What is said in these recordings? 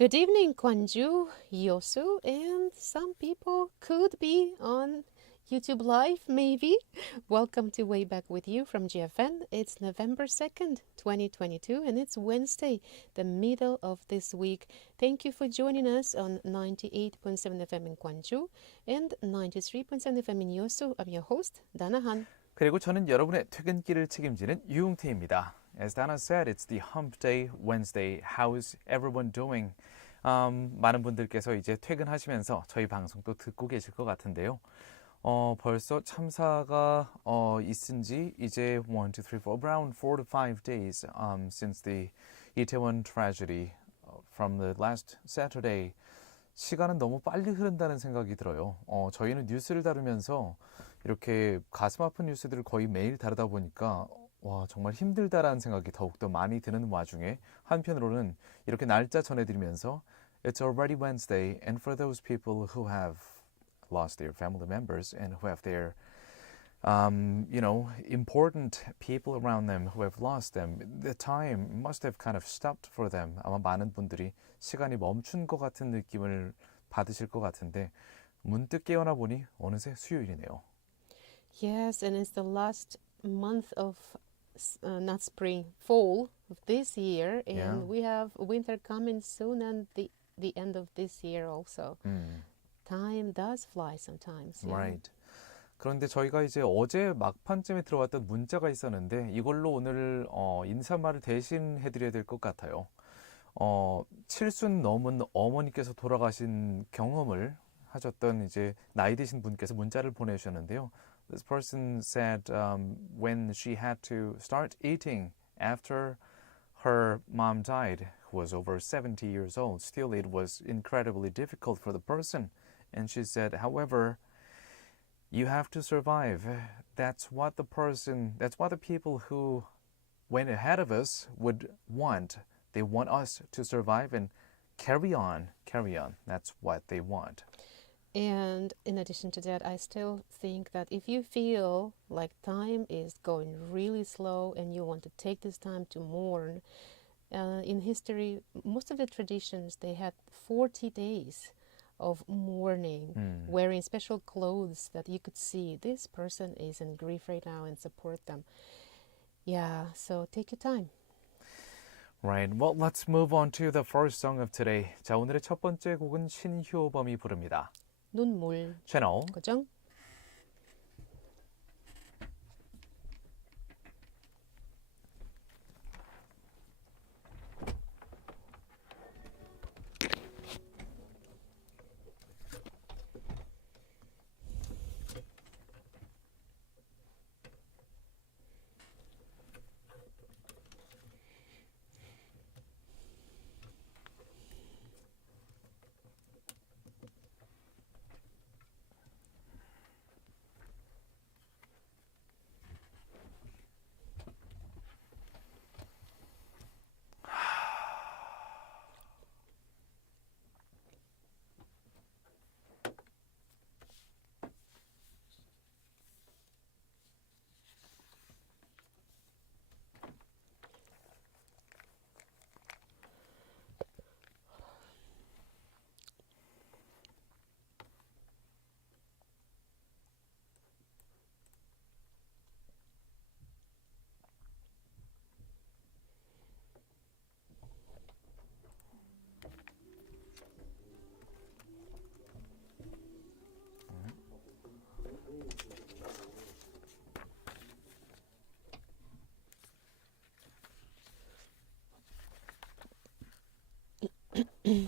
Good evening, Gwangju, Yosu, and some people could be on YouTube Live, maybe. Welcome to Way Back With You from GFN. It's November 2nd, 2022, and it's Wednesday, the middle of this week. Thank you for joining us on 98.7 FM in Gwangju and 93.7 FM in Yosu. I'm your host, Dana Han. 그리고 저는 여러분의 퇴근길을 책임지는 유용태입니다. As Dana said, it's the hump day Wednesday. How's everyone doing? 많은 분들께서 이제 퇴근하시면서 저희 방송도 듣고 계실 것 같은데요. 벌써 참사가 있은 지 이제 1, 2, 3, 4, around 4 to 5 days since the Itaewon tragedy from the last Saturday. 시간은 너무 빨리 흐른다는 생각이 들어요. 저희는 뉴스를 다루면서 이렇게 가슴 아픈 뉴스들을 거의 매일 다루다 보니까 와 정말 힘들다라는 생각이 더욱더 많이 드는 와중에 한편으로는 이렇게 날짜 전해드리면서 It's already Wednesday and for those people who have lost their family members and who have their important people around them who have lost them, the time must have kind of stopped for them. 아마 많은 분들이 시간이 멈춘 것 같은 느낌을 받으실 것 같은데 문득 깨어나 보니 어느새 수요일이네요. Yes, and it's the last month of not spring, fall of this year, and we have winter coming soon and the end of this year also. Time does fly sometimes. Yeah. Right. 그런데 저희가 이제 어제 막판쯤에 들어왔던 문자가 있었는데 이걸로 오늘 인사말을 대신 해드려야 될 것 같아요. 7순 넘은 어머니께서 돌아가신 경험을 하셨던 이제 나이 드신 분께서 문자를 보내주셨는데요. This person said when she had to start eating after her mom died, who was over 70 years old, still it was incredibly difficult for the person. And she said, however, you have to survive. That's what the people who went ahead of us would want. They want us to survive and carry on. That's what they want. And in addition to that, I still think that if you feel like time is going really slow and you want to take this time to mourn, in history, most of the traditions, they had 40 days of mourning, wearing special clothes that you could see this person is in grief right now and support them. Yeah, so take your time. Right. Well, let's move on to the first song of today. 자, 오늘의 첫 번째 곡은 신효범이 부릅니다. 눈물. 채널 고정. Dear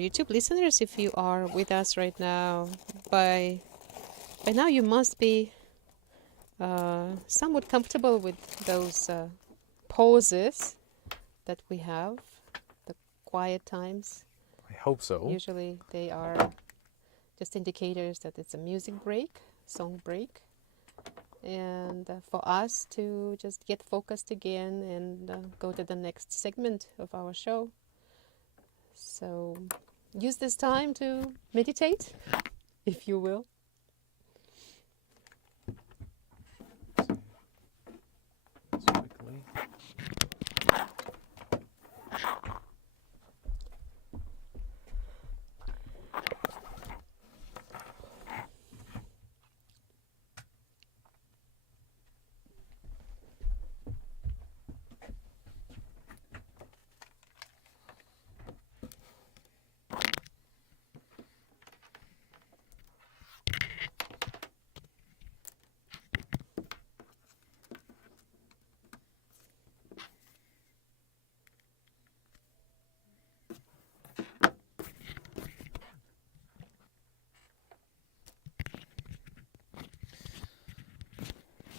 YouTube listeners, if you are with us right now, by now you must be somewhat comfortable with those pauses that we have, the quiet times. I hope so. Usually they are just indicators that it's a music break, song break, and for us to just get focused again and go to the next segment of our show. So use this time to meditate, if you will. Quickly.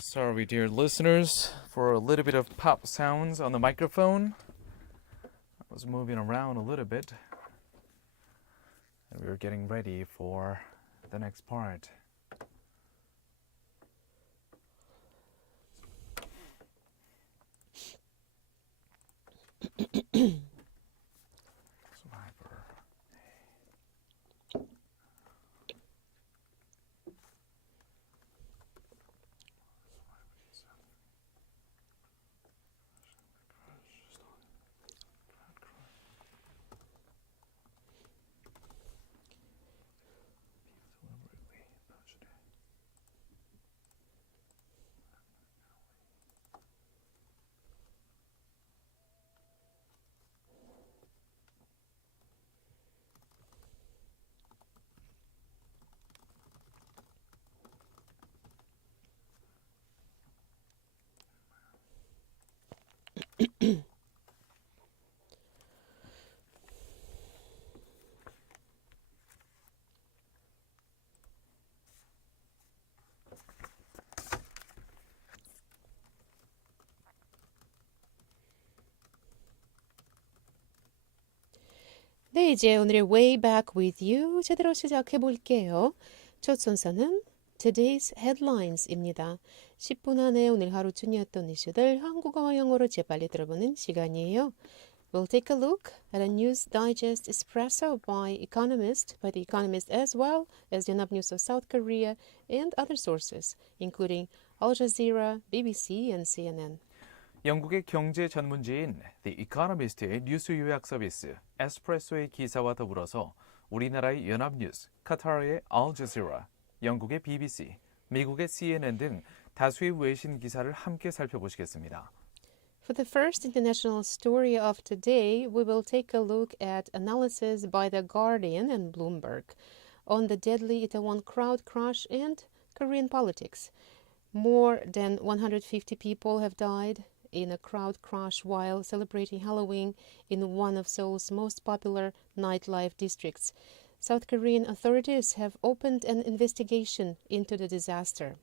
Sorry, dear listeners, for a little bit of pop sounds on the microphone. I was moving around a little bit, and we were getting ready for the next part. Survivor. 네, 이제 오늘의 Way Back With You 제대로 시작해 볼게요. 첫 순서는 Today's Headlines입니다. 10분 안에 오늘 하루 중이었던 이슈들 한국어와 영어로 재빨리 들어보는 시간이에요. We'll take a look at a news digest espresso by The Economist, as well as the Yonhap News of South Korea and other sources, including Al Jazeera, BBC, and CNN. 영국의 경제 전문지인 The Economist의 뉴스 요약 서비스 에스프레소의 기사와 더불어서 우리나라의 연합뉴스, 카타르의 Al Jazeera, 영국의 BBC, 미국의 CNN 등 다수의 외신 기사를 함께 살펴보시겠습니다. For the first international story of today, we will take a look at analysis by The Guardian and Bloomberg on the deadly Itaewon crowd crush and Korean politics. More than 150 people have died in a crowd crush while celebrating Halloween in one of Seoul's most popular nightlife districts. South Korean authorities have opened an investigation into the disaster.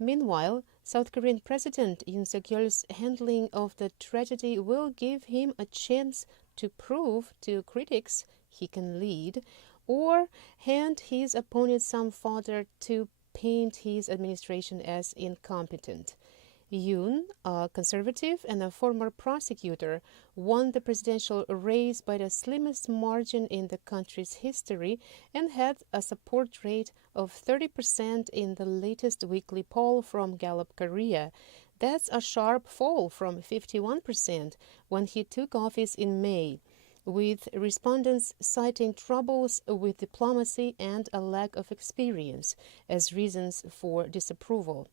Meanwhile, South Korean President Yoon Suk-yeol's handling of the tragedy will give him a chance to prove to critics he can lead, or hand his opponent some fodder to paint his administration as incompetent. Yoon, a conservative and a former prosecutor, won the presidential race by the slimmest margin in the country's history and had a support rate of 30% in the latest weekly poll from Gallup Korea. That's a sharp fall from 51% when he took office in May, with respondents citing troubles with diplomacy and a lack of experience as reasons for disapproval.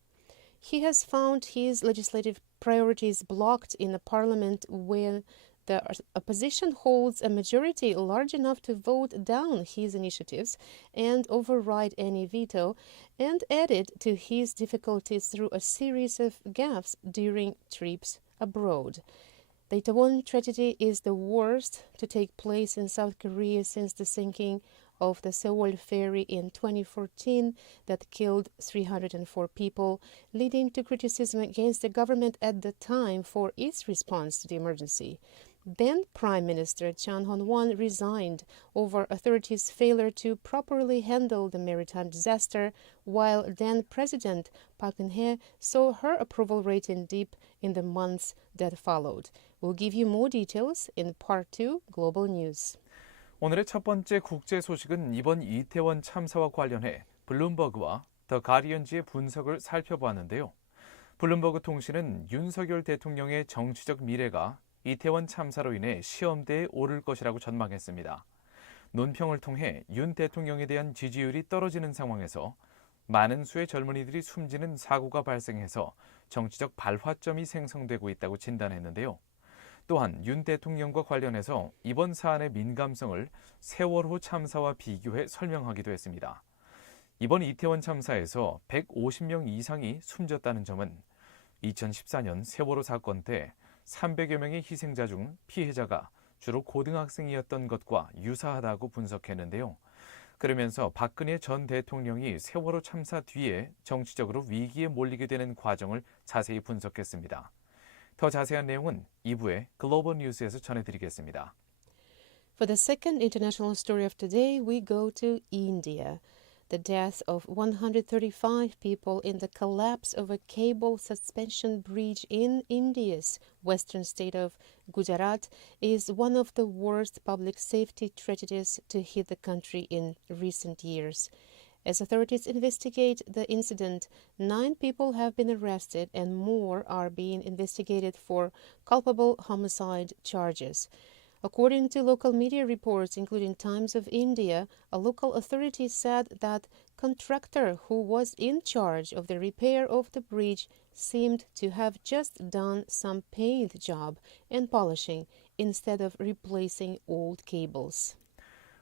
He has found his legislative priorities blocked in a parliament where the opposition holds a majority large enough to vote down his initiatives and override any veto, and added to his difficulties through a series of gaffes during trips abroad. The Itaewon tragedy is the worst to take place in South Korea since the sinking of the Seoul ferry in 2014 that killed 304 people, leading to criticism against the government at the time for its response to the emergency. Then Prime Minister Chan Hon-won resigned over authorities' failure to properly handle the maritime disaster, while then President Park Geun-hye saw her approval rating dip in the months that followed. We'll give you more details in Part 2 Global News. 오늘의 첫 번째 국제 소식은 이번 이태원 참사와 관련해 블룸버그와 더 가디언지의 분석을 살펴보았는데요. 블룸버그 통신은 윤석열 대통령의 정치적 미래가 이태원 참사로 인해 시험대에 오를 것이라고 전망했습니다. 논평을 통해 윤 대통령에 대한 지지율이 떨어지는 상황에서 많은 수의 젊은이들이 숨지는 사고가 발생해서 정치적 발화점이 생성되고 있다고 진단했는데요. 또한 윤 대통령과 관련해서 이번 사안의 민감성을 세월호 참사와 비교해 설명하기도 했습니다. 이번 이태원 참사에서 150명 이상이 숨졌다는 점은 2014년 세월호 사건 때 300여 명의 희생자 중 피해자가 주로 고등학생이었던 것과 유사하다고 분석했는데요. 그러면서 박근혜 전 대통령이 세월호 참사 뒤에 정치적으로 위기에 몰리게 되는 과정을 자세히 분석했습니다. 더 자세한 내용은 2부의 글로벌 뉴스에서 전해드리겠습니다. For the second international story of today, we go to India. The death of 135 people in the collapse of a cable suspension bridge in India's western state of Gujarat is one of the worst public safety tragedies to hit the country in recent years. As authorities investigate the incident, 9 people have been arrested and more are being investigated for culpable homicide charges. According to local media reports, including Times of India, a local authority said that contractor who was in charge of the repair of the bridge seemed to have just done some paint job and polishing instead of replacing old cables.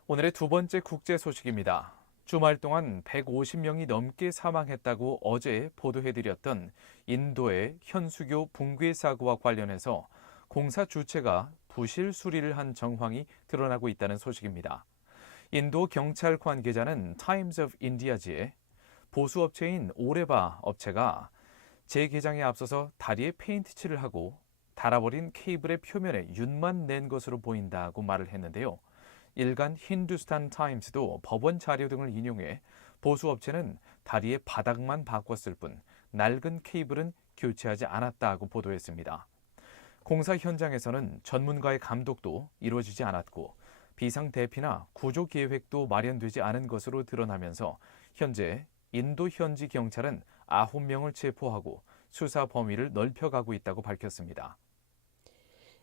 오늘의 두 번째 국제 소식입니다. 주말 동안 150명이 넘게 사망했다고 어제 보도해드렸던 인도의 현수교 붕괴 사고와 관련해서 공사 주체가 부실 수리를 한 정황이 드러나고 있다는 소식입니다. 인도 경찰 관계자는 타임스 오브 인디아지에 보수 업체인 오레바 업체가 재개장에 앞서서 다리에 페인트 칠을 하고 닳아버린 케이블의 표면에 윤만 낸 것으로 보인다고 말을 했는데요. 일간 힌두스탄 타임스도 법원 자료 등을 인용해 보수 업체는 다리의 바닥만 바꿨을 뿐 낡은 케이블은 교체하지 않았다고 보도했습니다. 공사 현장에서는 전문가의 감독도 이루어지지 않았고 비상 대피나 구조 계획도 마련되지 않은 것으로 드러나면서 현재 인도 현지 경찰은 9명을 체포하고 수사 범위를 넓혀가고 있다고 밝혔습니다.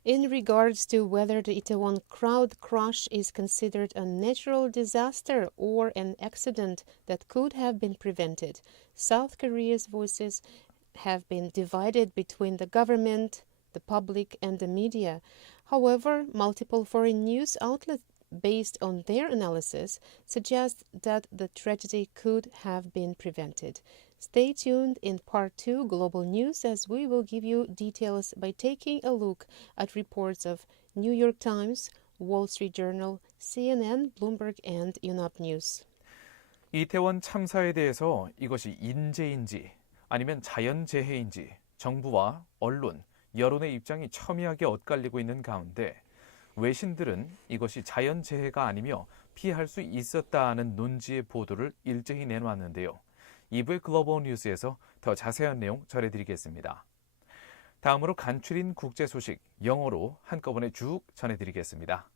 In regards to whether the Itaewon crowd crush is considered a natural disaster or an accident that could have been prevented, South Korea's voices have been divided between the government, the public, and the media. However, multiple foreign news outlets, based on their analysis, suggest that the tragedy could have been prevented. Stay tuned in Part 2 Global News as we will give you details by taking a look at reports of New York Times, Wall Street Journal, CNN, Bloomberg, and Yonhap News. 이태원 참사에 대해서 이것이 인재인지 아니면 자연재해인지 정부와 언론, 여론의 입장이 첨예하게 엇갈리고 있는 가운데 외신들은 이것이 자연재해가 아니며 피할 수 있었다는 논지의 보도를 일제히 내놓았는데요. 2부의 글로벌 뉴스에서 더 자세한 내용 전해드리겠습니다. 다음으로 간추린 국제 소식 영어로 한꺼번에 쭉 전해드리겠습니다.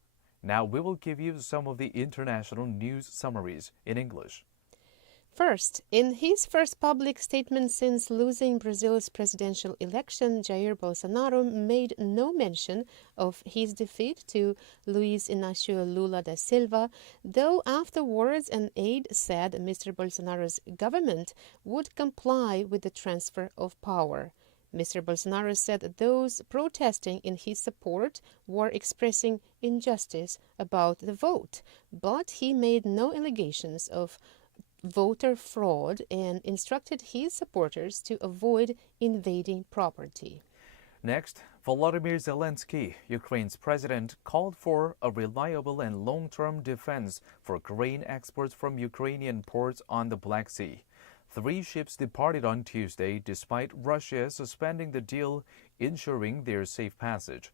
Now we will give you some of the international news summaries in English. First, in his first public statement since losing Brazil's presidential election, Jair Bolsonaro made no mention of his defeat to Luiz Inácio Lula da Silva, though afterwards an aide said Mr. Bolsonaro's government would comply with the transfer of power. Mr. Bolsonaro said those protesting in his support were expressing injustice about the vote, but he made no allegations of voter fraud and instructed his supporters to avoid invading property. Next, Volodymyr Zelensky, Ukraine's president, called for a reliable and long-term defense for grain exports from Ukrainian ports on the Black Sea. 3 ships departed on Tuesday despite Russia suspending the deal ensuring their safe passage.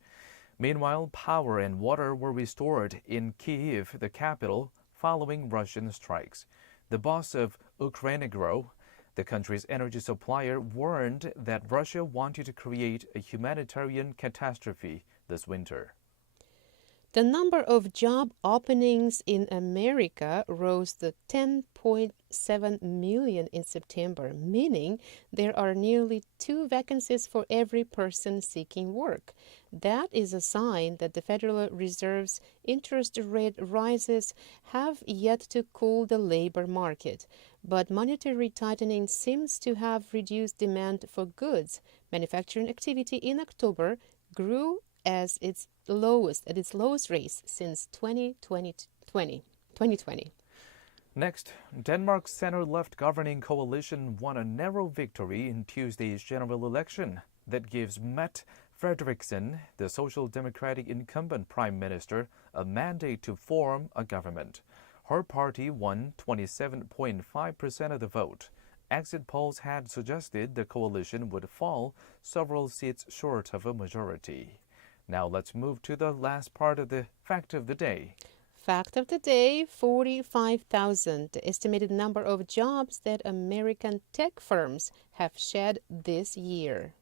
Meanwhile, power and water were restored in Kyiv, the capital, following Russian strikes. The boss of Ukrenagro, the country's energy supplier, warned that Russia wanted to create a humanitarian catastrophe this winter. The number of job openings in America rose to 10.7 million in September, meaning there are nearly 2 vacancies for every person seeking work. That is a sign that the Federal Reserve's interest rate rises have yet to cool the labor market. But monetary tightening seems to have reduced demand for goods. Manufacturing activity in October grew at its lowest rate since 2020. Next, Denmark's center-left governing coalition won a narrow victory in Tuesday's general election that gives Mette Frederiksen, the Social Democratic incumbent prime minister, a mandate to form a government. Her party won 27.5% of the vote. Exit polls had suggested the coalition would fall several seats short of a majority. Now let's move to the last part of the fact of the day. Fact of the day, 45,000, the estimated number of jobs that American tech firms have shed this year.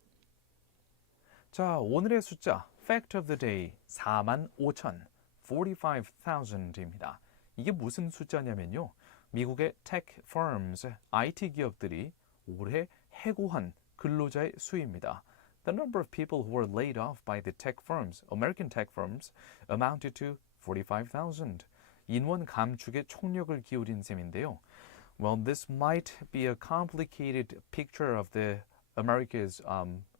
자, 오늘의 숫자, fact of the day, 45,000, 45,000입니다. 이게 무슨 숫자냐면요. 미국의 tech firms, IT 기업들이 올해 해고한 근로자의 수입니다. The number of people who were laid off by the tech firms, American tech firms, amounted to 45,000. 인원 감축에 총력을 기울인 셈인데요. Well, this might be a complicated picture of the America's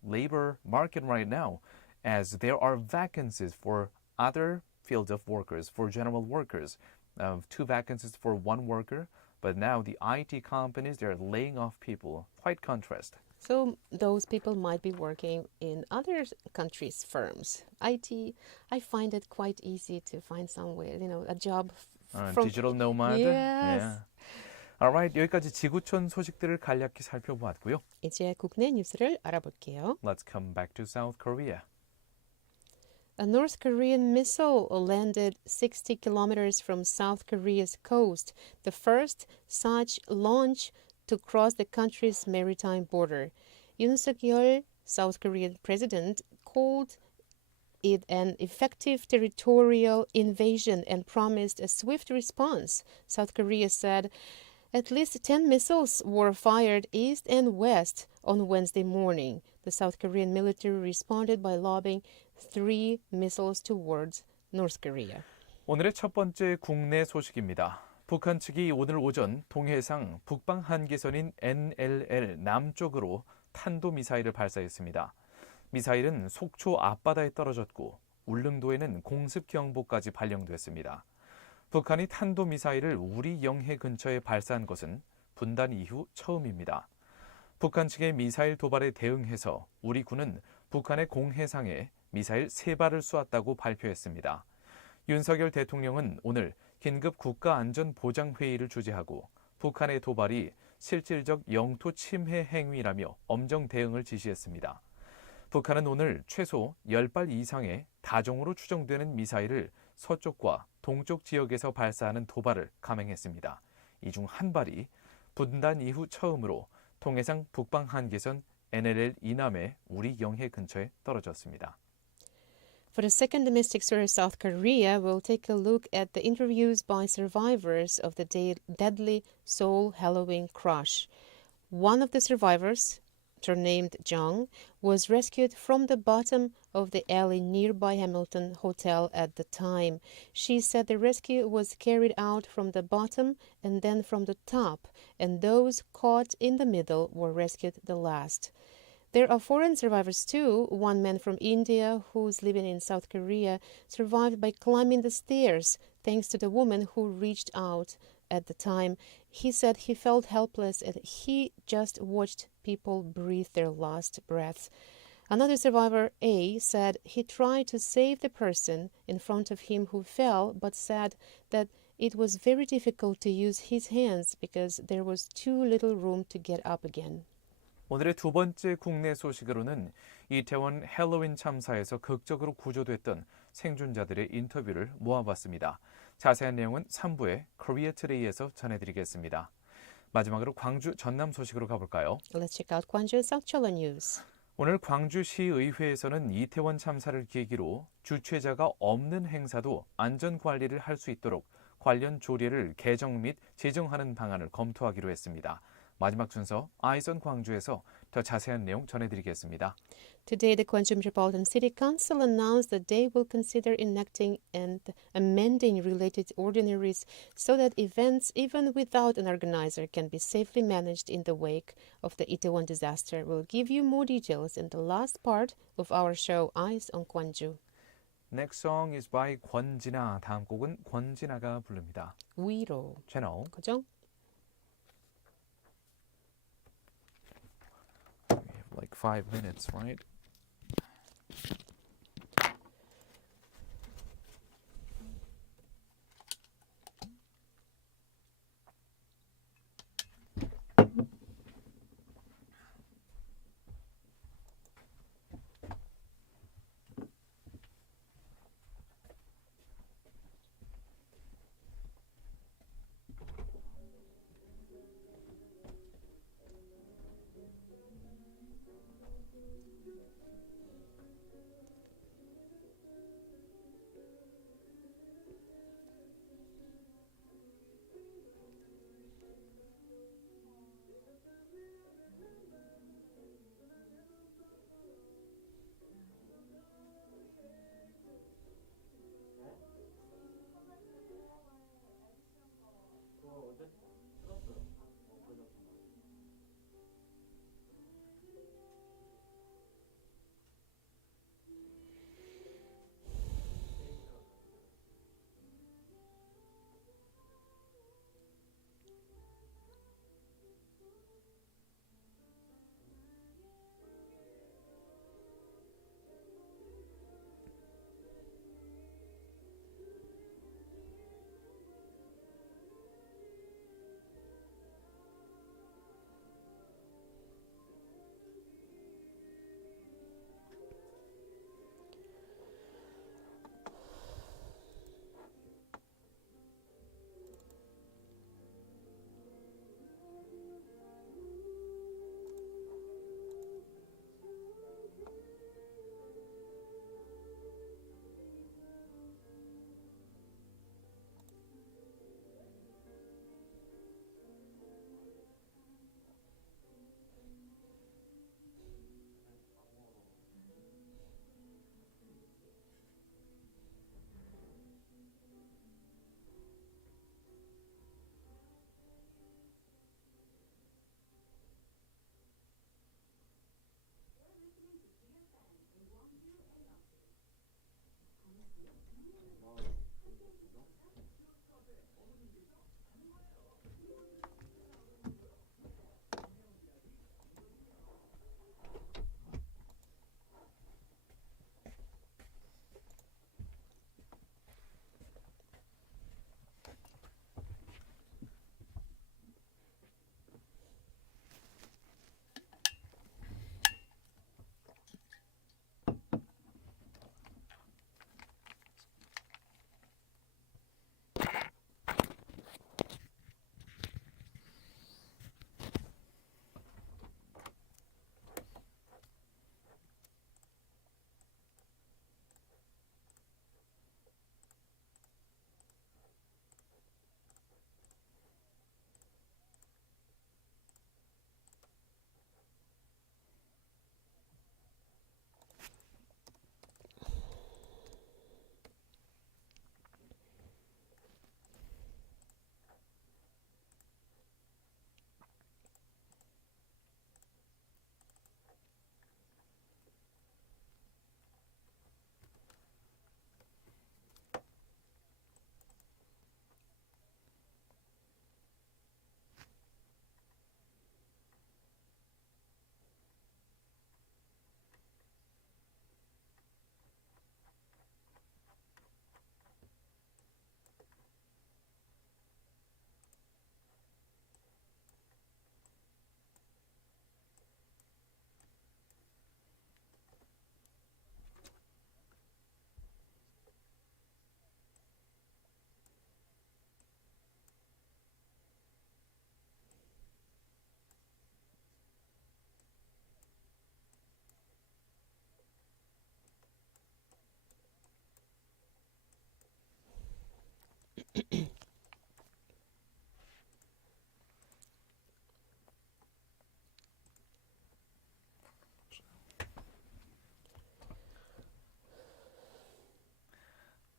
labor market right now, as there are vacancies for other fields of workers, for general workers. 2 vacancies for 1 worker, but now the IT companies, they're laying off people. Quite contrast. So those people might be working in other countries' firms. IT, I find it quite easy to find somewhere, a job from... Digital nomad? Yes. Yeah. Alright, 여기까지 지구촌 소식들을 간략히 살펴보았고요. 이제 국내 뉴스를 알아볼게요. Let's come back to South Korea. A North Korean missile landed 60 kilometers from South Korea's coast, the first such launch to cross the country's maritime border. Yoon Suk-yeol, South Korean president, called it an effective territorial invasion and promised a swift response. South Korea said at least 10 missiles were fired east and west on Wednesday morning. The South Korean military responded by lobbing 3 missiles towards North Korea. 오늘의 첫 번째 국내 소식입니다. 북한 측이 오늘 오전 동해상 북방 한계선인 NLL 남쪽으로 탄도미사일을 발사했습니다. 미사일은 속초 앞바다에 떨어졌고 울릉도에는 공습경보까지 발령됐습니다. 북한이 탄도미사일을 우리 영해 근처에 발사한 것은 분단 이후 처음입니다. 북한 측의 미사일 도발에 대응해서 우리 군은 북한의 공해상에 미사일 3발을 쏘았다고 발표했습니다. 윤석열 대통령은 오늘 긴급 국가안전보장회의를 주재하고 북한의 도발이 실질적 영토 침해 행위라며 엄정 대응을 지시했습니다. 북한은 오늘 최소 10발 이상의 다종으로 추정되는 미사일을 서쪽과 동쪽 지역에서 발사하는 도발을 감행했습니다. 이 중 한 발이 분단 이후 처음으로 통해상 북방 한계선 NLL 이남의 우리 영해 근처에 떨어졌습니다. For the second domestic story of South Korea, we'll take a look at the interviews by survivors of the deadly Seoul Halloween crash. One of the survivors, surnamed Jung, was rescued from the bottom of the alley nearby Hamilton Hotel at the time. She said the rescue was carried out from the bottom and then from the top, and those caught in the middle were rescued the last. There are foreign survivors too. One man from India who's living in South Korea survived by climbing the stairs thanks to the woman who reached out at the time. He said he felt helpless and he just watched people breathe their last breaths. Another survivor, A, said he tried to save the person in front of him who fell, but said that it was very difficult to use his hands because there was too little room to get up again. 오늘의 두 번째 국내 소식으로는 이태원 헬로윈 참사에서 극적으로 구조됐던 생존자들의 인터뷰를 모아봤습니다. 자세한 내용은 3부의 Korea Today에서 전해드리겠습니다. 마지막으로 광주 전남 소식으로 가볼까요? Let's check out Gwangju's actual news. 오늘 광주시의회에서는 이태원 참사를 계기로 주최자가 없는 행사도 안전관리를 할 수 있도록 관련 조례를 개정 및 제정하는 방안을 검토하기로 했습니다. 마지막 순서 Eyes on 광주에서 더 자세한 내용 전해드리겠습니다. Today, the Gwangju Metropolitan City Council announced that they will consider enacting and amending related ordinaries so that events, even without an organizer, can be safely managed in the wake of the Itaewon disaster. We'll give you more details in the last part of our show, Eyes on Gwangju. Next song is by 권진아. 다음 곡은 권진아가 부릅니다. 위로. 채널. 그죠? We have like 5 minutes, right?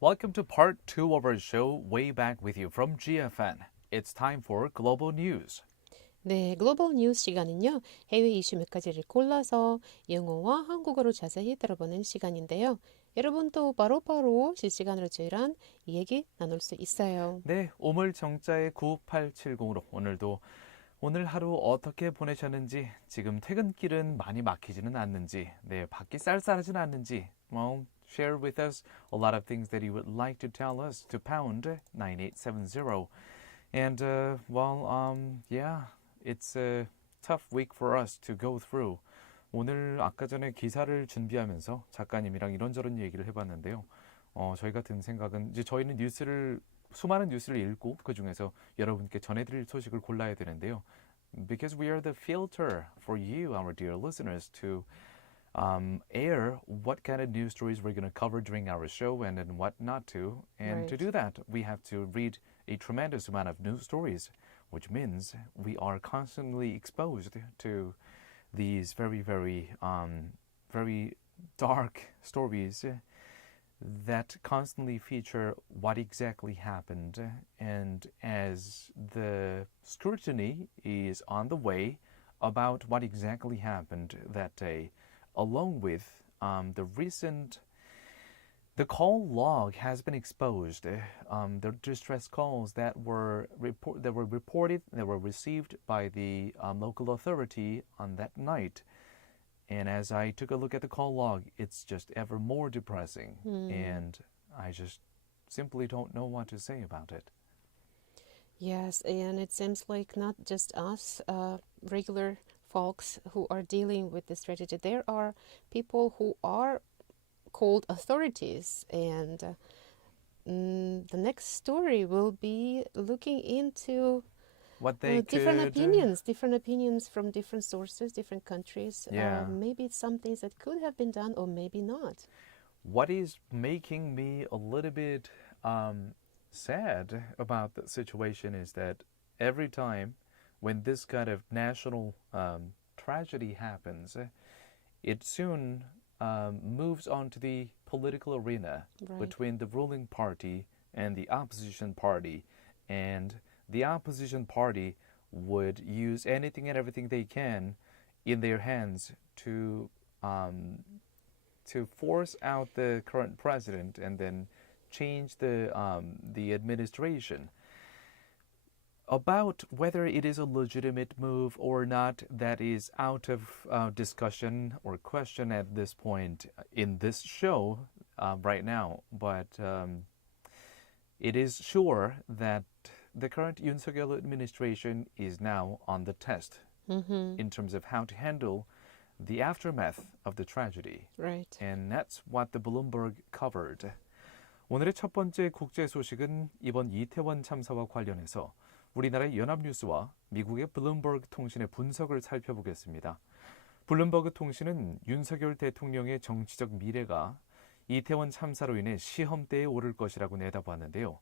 Welcome to part 2 of our show, Way Back with You from GFN. It's time for Global News. 네, 글로벌 뉴스 시간은요. 해외 이슈 몇 가지를 골라서 영어와 한국어로 자세히 들어보는 시간인데요. 여러분도 바로바로 실시간으로 저희랑 얘기 나눌 수 있어요. 네, 오물 정자의 9870으로 오늘 하루 어떻게 보내셨는지, 지금 퇴근길은 많이 막히지는 않는지, 네, 밖이 쌀쌀하진 않는지, share with us a lot of things that you would like to tell us to pound 9870. And it's a tough week for us to go through. 오늘 아까 전에 기사를 준비하면서 작가님이랑 이런저런 얘기를 해봤는데요. 저희가 든 생각은 이제 저희는 수많은 뉴스를 읽고 그 중에서 여러분께 전해드릴 소식을 골라야 되는데요. Because we are the filter for you, our dear listeners, to air what kind of news stories we're going to cover during our show and then what not to. And to Right. do that, we have to read a tremendous amount of news stories, which means we are constantly exposed to these very, very dark stories that constantly feature what exactly happened. And as the scrutiny is on the way about what exactly happened that day, along with the call log has been exposed. The distress calls that were received by the local authority on that night. And as I took a look at the call log, it's just ever more depressing. And I just simply don't know what to say about it. Yes, and it seems like not just us, regular folks who are dealing with this tragedy. There are people who are called authorities, and the next story will be looking into What they different could opinions from different sources, different countries. Yeah. Maybe some things that could have been done or maybe not. What is making me a little bit sad about the situation is that every time when this kind of national tragedy happens, it soon moves on to the political arena Right. between the ruling party and the opposition party. And the opposition party would use anything and everything they can in their hands to force out the current president and then change the administration. About whether it is a legitimate move or not, that is out of discussion or question at this point in this show right now. But it is sure that the current Yoon Suk-yeol administration is now on the test in terms of how to handle the aftermath of the tragedy. Right. And that's what the Bloomberg covered. 오늘의 첫 번째 국제 소식은 이번 이태원 참사와 관련해서 우리나라의 연합뉴스와 미국의 블룸버그 통신의 분석을 살펴보겠습니다. 블룸버그 통신은 윤석열 대통령의 정치적 미래가 이태원 참사로 인해 시험대에 오를 것이라고 내다봤는데요.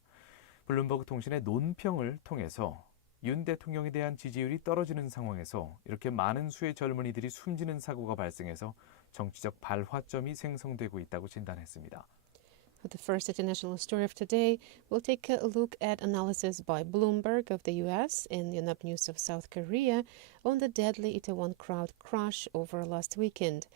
블룸버그 통신의 논평을 통해서 윤 대통령에 대한 지지율이 떨어지는 상황에서 이렇게 많은 수의 젊은이들이 숨지는 사고가 발생해서 정치적 발화점이 생성되고 있다고 진단했습니다. For the first international story of today, we'll take a look at analysis by Bloomberg of the US and Yonhap News of South Korea on the deadly Itaewon crowd crush over last weekend.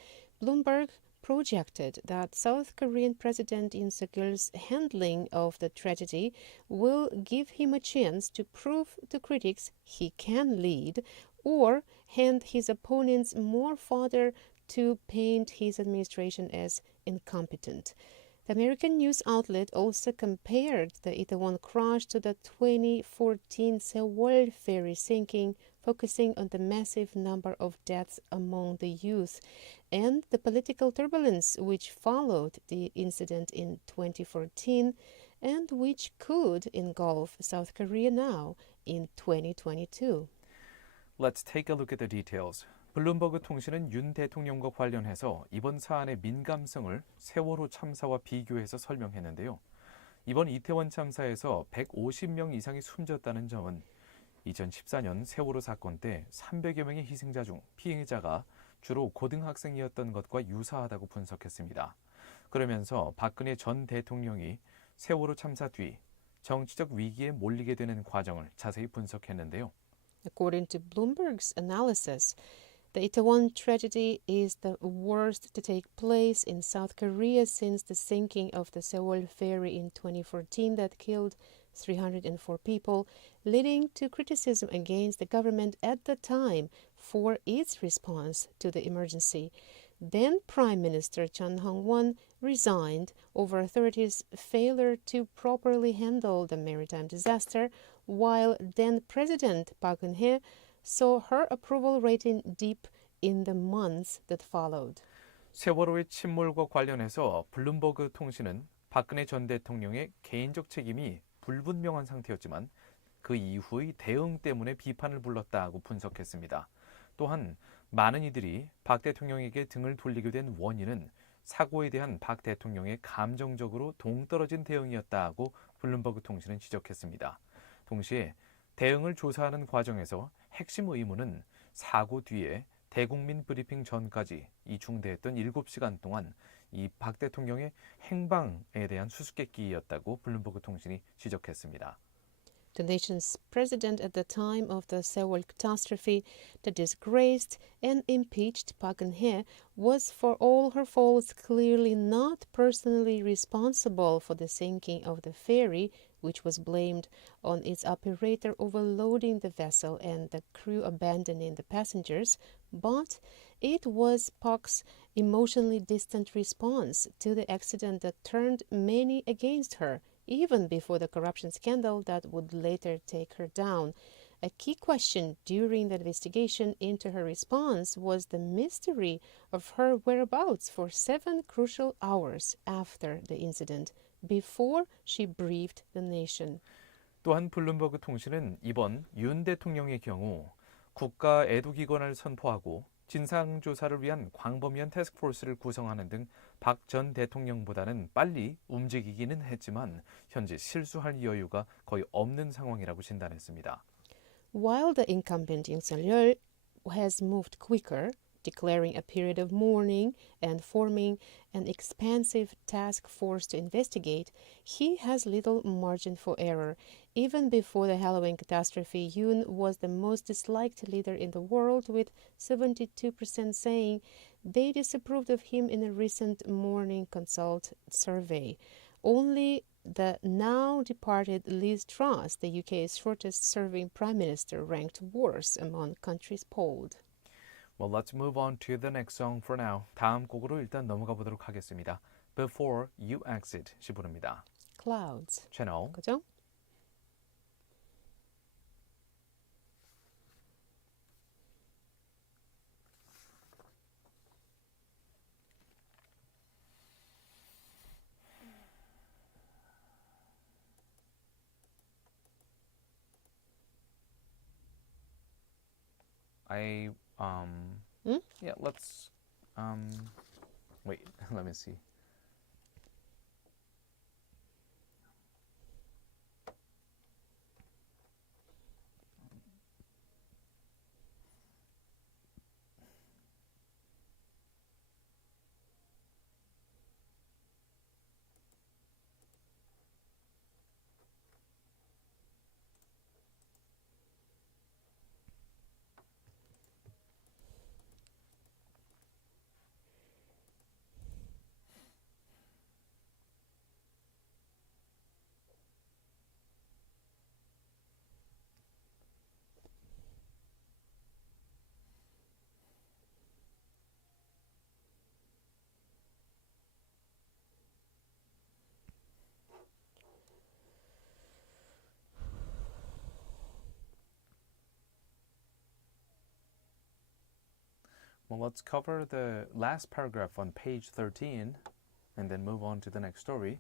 Bloomberg projected that South Korean President Yoon Suk-yeol's handling of the tragedy will give him a chance to prove to critics he can lead or hand his opponents more fodder to paint his administration as incompetent. The American news outlet also compared the Itaewon crash to the 2014 Seoul ferry sinking, focusing on the massive number of deaths among the youth and the political turbulence which followed the incident in 2014 and which could engulf South Korea now in 2022. Let's take a look at the details. 블룸버그 통신은 윤 대통령과 관련해서 이번 사안의 민감성을 세월호 참사와 비교해서 설명했는데요. 이번 이태원 참사에서 150명 이상이 숨졌다는 점은 2014년 세월호 사건 때 300여 명의 희생자 중 피해자가 주로 고등학생이었던 것과 유사하다고 분석했습니다. 그러면서 박근혜 전 대통령이 세월호 참사 뒤 정치적 위기에 몰리게 되는 과정을 자세히 분석했는데요. According to Bloomberg's analysis, the Itaewon tragedy is the worst to take place in South Korea since the sinking of the Seoul ferry in 2014 that killed 304 people, leading to criticism against the government at the time for its response to the emergency. Then Prime Minister Chun Hong-won resigned over authorities' failure to properly handle the maritime disaster, while then President Park Geun-hye saw her approval rating dip in the months that followed. 세월호의 침몰과 관련해서 블룸버그 통신은 박근혜 전 대통령의 개인적 책임이 불분명한 상태였지만 그 이후의 대응 때문에 비판을 불렀다고 분석했습니다. 또한 많은 이들이 박 대통령에게 등을 돌리게 된 원인은 사고에 대한 박 대통령의 감정적으로 동떨어진 대응이었다고 블룸버그 통신은 지적했습니다. 동시에 대응을 조사하는 과정에서 핵심 의무는 사고 뒤에 대국민 브리핑 전까지 이 중대했던 7시간 동안 이 박 대통령의 행방에 대한 수수께끼였다고 블룸버그 통신이 지적했습니다. The nation's president at the time of the Seoul catastrophe, the disgraced and impeached Park Geun-hye, was for all her faults clearly not personally responsible for the sinking of the ferry, which was blamed on its operator overloading the vessel and the crew abandoning the passengers, but it was Park's emotionally distant response to the accident that turned many against her, even before the corruption scandal that would later take her down. A key question during the investigation into her response was the mystery of her whereabouts for 7 crucial hours after the incident, before she briefed the nation. 또한 블룸버그 통신은 이번 윤 대통령의 경우 국가 애도기관을 선포하고 진상조사를 위한 광범위한 태스크포스를 구성하는 등 박 전 대통령보다는 빨리 움직이기는 했지만 현재 실수할 여유가 거의 없는 상황이라고 진단했습니다. While the incumbent Yoon Suk-yeol has moved quicker, declaring a period of mourning and forming an expansive task force to investigate, he has little margin for error. Even before the Halloween catastrophe, Yoon was the most disliked leader in the world, with 72% saying they disapproved of him in a recent Morning Consult survey. Only the now departed Liz Truss, the UK's shortest-serving prime minister, ranked worse among countries polled. Well, let's move on to the next song for now. 다음 곡으로 일단 넘어가 보도록 하겠습니다. Before You Exit 시 부릅니다. Clouds. 채널 그죠? Yeah, let's wait, let me see. Well, let's cover the last paragraph on page 13 and then move on to the next story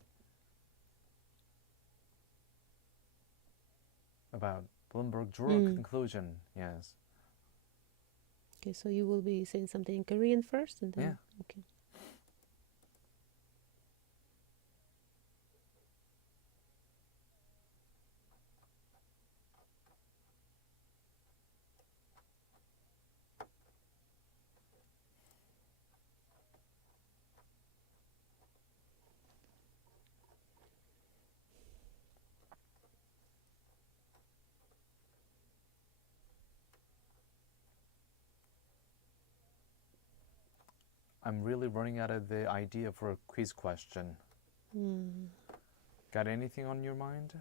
about Bloomberg drew a conclusion. Yes. Okay, so you will be saying something in Korean first, and then okay. I'm really running out of the idea for a quiz question. Got anything on your mind?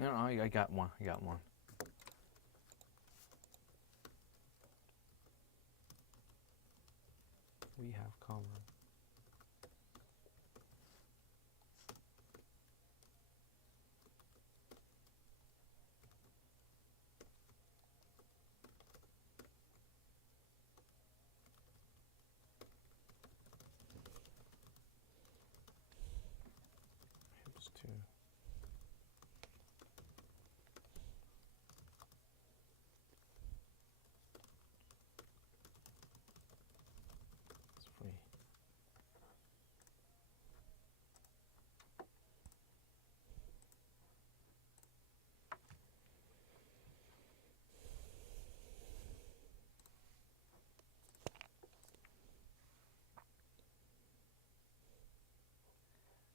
No, I got one. I got one. We have common. Hips too. It's free.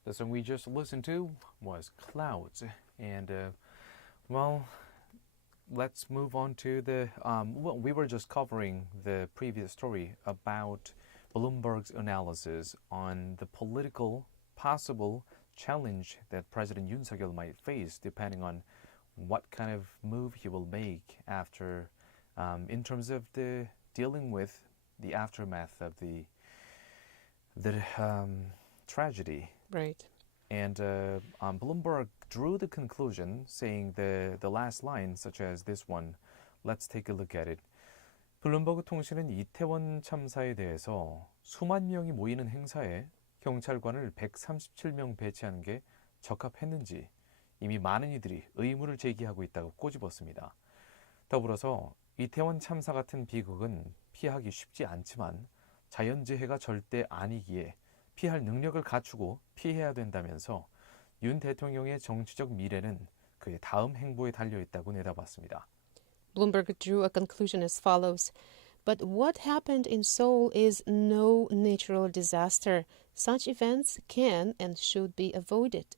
The song we just listened to was Clouds, and well, let's move on to the. Well, we were just covering the previous story about Bloomberg's analysis on the political possible challenge that President Yoon Suk-yeol might face, depending on what kind of move he will make after, in terms of the dealing with the aftermath of the tragedy. Right. And Bloomberg drew the conclusion, saying the last line, such as this one. Let's take a look at it. 블룸버그 통신은 이태원 참사에 대해서 수만 명이 모이는 행사에 경찰관을 137명 배치하는 게 적합했는지 이미 많은 이들이 의문을 제기하고 있다고 꼬집었습니다. 더불어서 이태원 참사 같은 비극은 피하기 쉽지 않지만 자연재해가 절대 아니기에 피할 능력을 갖추고 피해야 된다면서 윤 대통령의 정치적 미래는 그의 다음 행보에 달려 있다고 내다봤습니다. Bloomberg drew a conclusion as follows. But what happened in Seoul is no natural disaster. Such events can and should be avoided.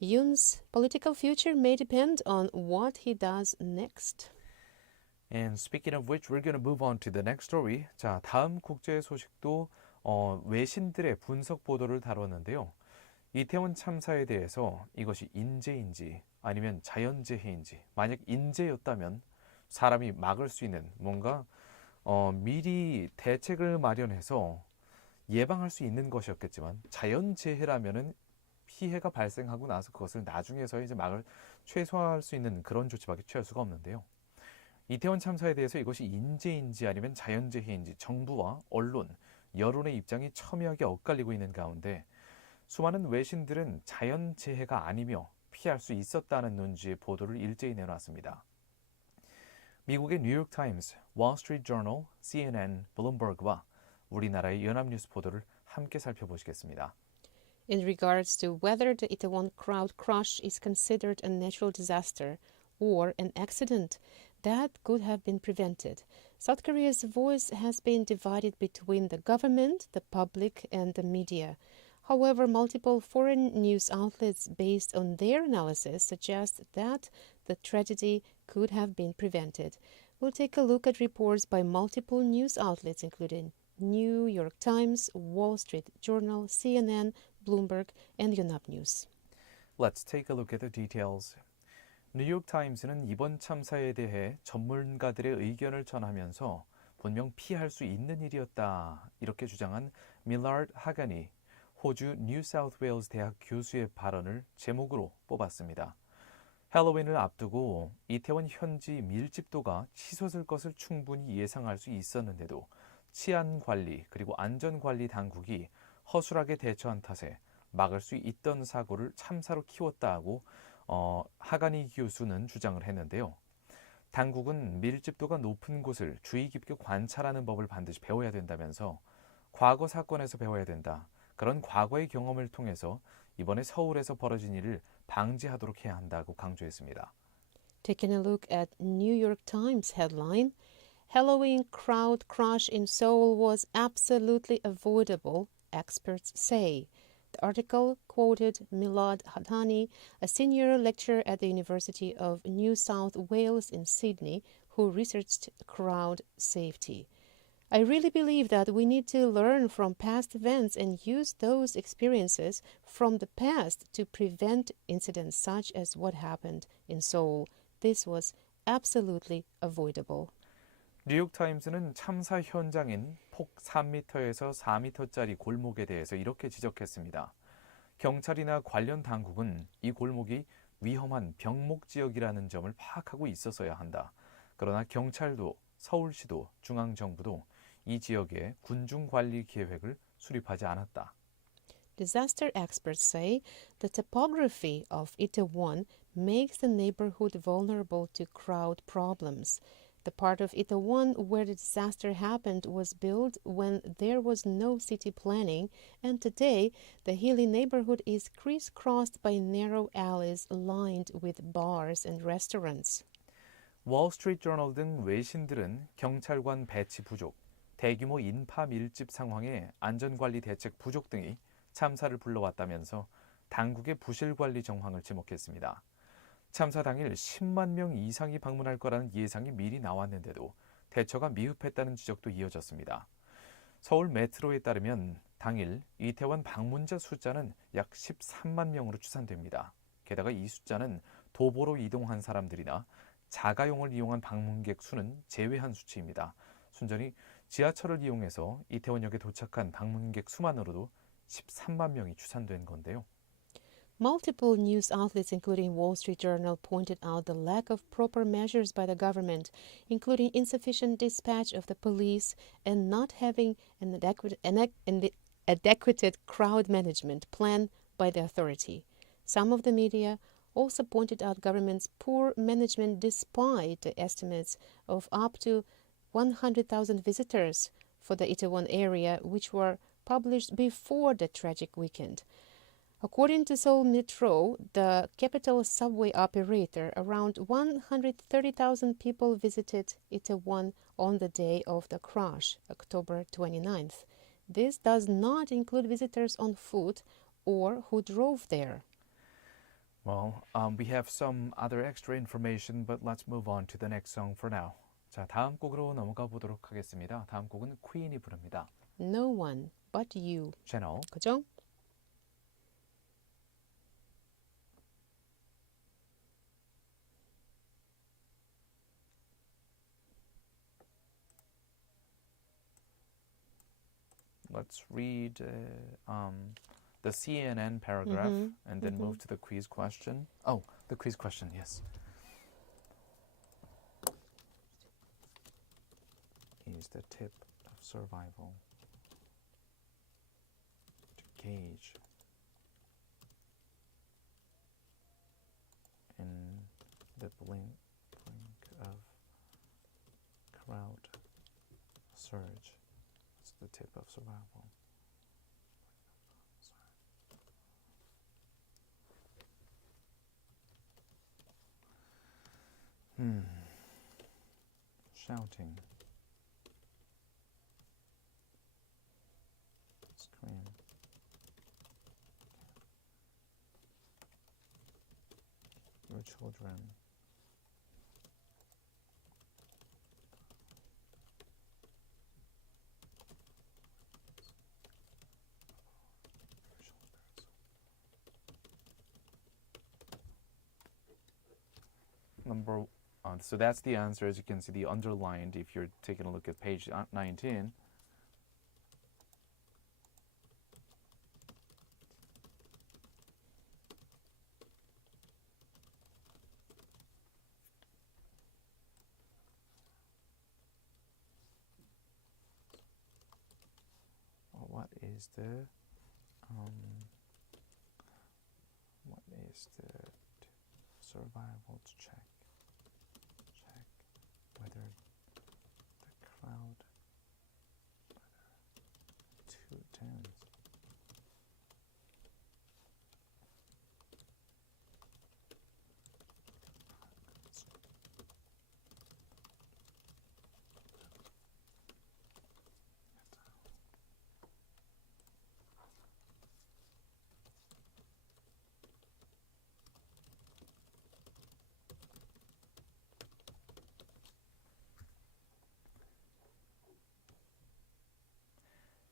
Yoon's political future may depend on what he does next. And speaking of which, we're going to move on to the next story. 자, 다음 국제 소식도 외신들의 분석 보도를 다뤘는데요. 이태원 참사에 대해서 이것이 인재인지 아니면 자연재해인지, 만약 인재였다면 사람이 막을 수 있는 뭔가 미리 대책을 마련해서 예방할 수 있는 것이었겠지만, 자연재해라면은 피해가 발생하고 나서 그것을 나중에서 이제 막을 최소화할 수 있는 그런 조치밖에 취할 수가 없는데요. 이태원 참사에 대해서 이것이 인재인지 아니면 자연재해인지 정부와 언론, 여론의 입장이 첨예하게 엇갈리고 있는 가운데 수많은 외신들은 자연재해가 아니며 피할 수 있었다는 논지의 보도를 일제히 내놨습니다. 미국의 뉴욕타임스, 월스트리트저널, CNN, 블룸버그와 우리나라의 연합뉴스 보도를 함께 살펴보시겠습니다. In regards to whether the Itaewon crowd crush is considered a natural disaster or an accident that could have been prevented, South Korea's voice has been divided between the government, the public, and the media. However, multiple foreign news outlets based on their analysis suggest that the tragedy could have been prevented. We'll take a look at reports by multiple news outlets including New York Times, Wall Street Journal, CNN, Bloomberg, and Yonhap News. Let's take a look at the details. 뉴욕타임스는 이번 참사에 대해 전문가들의 의견을 전하면서 분명 피할 수 있는 일이었다, 이렇게 주장한 밀라드 하간이 호주 뉴사우스웨일스 대학 교수의 발언을 제목으로 뽑았습니다. 할로윈을 앞두고 이태원 현지 밀집도가 치솟을 것을 충분히 예상할 수 있었는데도 치안관리 그리고 안전관리 당국이 허술하게 대처한 탓에 막을 수 있던 사고를 참사로 키웠다고 하가니 교수는 주장을 했는데요. 당국은 밀집도가 높은 곳을 주의 깊게 관찰하는 법을 반드시 배워야 된다면서 과거 사건에서 배워야 된다. 그런 과거의 경험을 통해서 이번에 서울에서 벌어진 일을 방지하도록 해야 한다고 강조했습니다. Taking a look at New York Times headline, Halloween crowd crush in Seoul was absolutely avoidable, experts say. The article quoted Milad Hadani, a senior lecturer at the University of New South Wales in Sydney, who researched crowd safety. I really believe that we need to learn from past events and use those experiences from the past to prevent incidents such as what happened in Seoul. This was absolutely avoidable. 뉴욕타임스는 참사 현장인 폭 3m에서 4m짜리 골목에 대해서 이렇게 지적했습니다. 경찰이나 관련 당국은 이 골목이 위험한 병목 지역이라는 점을 파악하고 있었어야 한다. 그러나 경찰도 서울시도 중앙정부도 이 지역에 군중 관리 계획을 수립하지 않았다. Disaster experts say the topography of Itaewon makes the neighborhood vulnerable to crowd problems. The part of Itaewon where the disaster happened was built when there was no city planning, and today the hilly neighborhood is crisscrossed by narrow alleys lined with bars and restaurants. 월스트리트저널 등 외신들은 경찰관 배치 부족, 대규모 인파 밀집 상황의 안전관리 대책 부족 등이 참사를 불러왔다면서 당국의 부실 관리 정황을 지목했습니다. 참사 당일 10만 명 이상이 방문할 거라는 예상이 미리 나왔는데도 대처가 미흡했다는 지적도 이어졌습니다. 서울 메트로에 따르면 당일 이태원 방문자 숫자는 약 13만 명으로 추산됩니다. 게다가 이 숫자는 도보로 이동한 사람들이나 자가용을 이용한 방문객 수는 제외한 수치입니다. 순전히 지하철을 이용해서 이태원역에 도착한 방문객 수만으로도 13만 명이 추산된 건데요. Multiple news outlets, including Wall Street Journal, pointed out the lack of proper measures by the government, including insufficient dispatch of the police and not having an adequate crowd management plan by the authority. Some of the media also pointed out government's poor management despite the estimates of up to 100,000 visitors for the Itaewon area, which were published before the tragic weekend. According to Seoul Metro, the capital subway operator, around 130,000 people visited Itaewon on the day of the crash, October 29th. This does not include visitors on foot or who drove there. Well, we have some other extra information, but let's move on to the next song for now. 자, 다음 곡으로 넘어가 보도록 하겠습니다. 다음 곡은 퀸이 부릅니다. No one but you. 채널 그죠? Let's read the CNN paragraph and then move to the quiz question. Oh, the quiz question, yes. Is the tip of survival to gauge in the blink of crowd surge. What's the tip of survival? Shouting. Scream. Your children. So that's the answer. As you can see, the underlined, if you're taking a look at page 19. What is the survival to check whether the crowd too dense.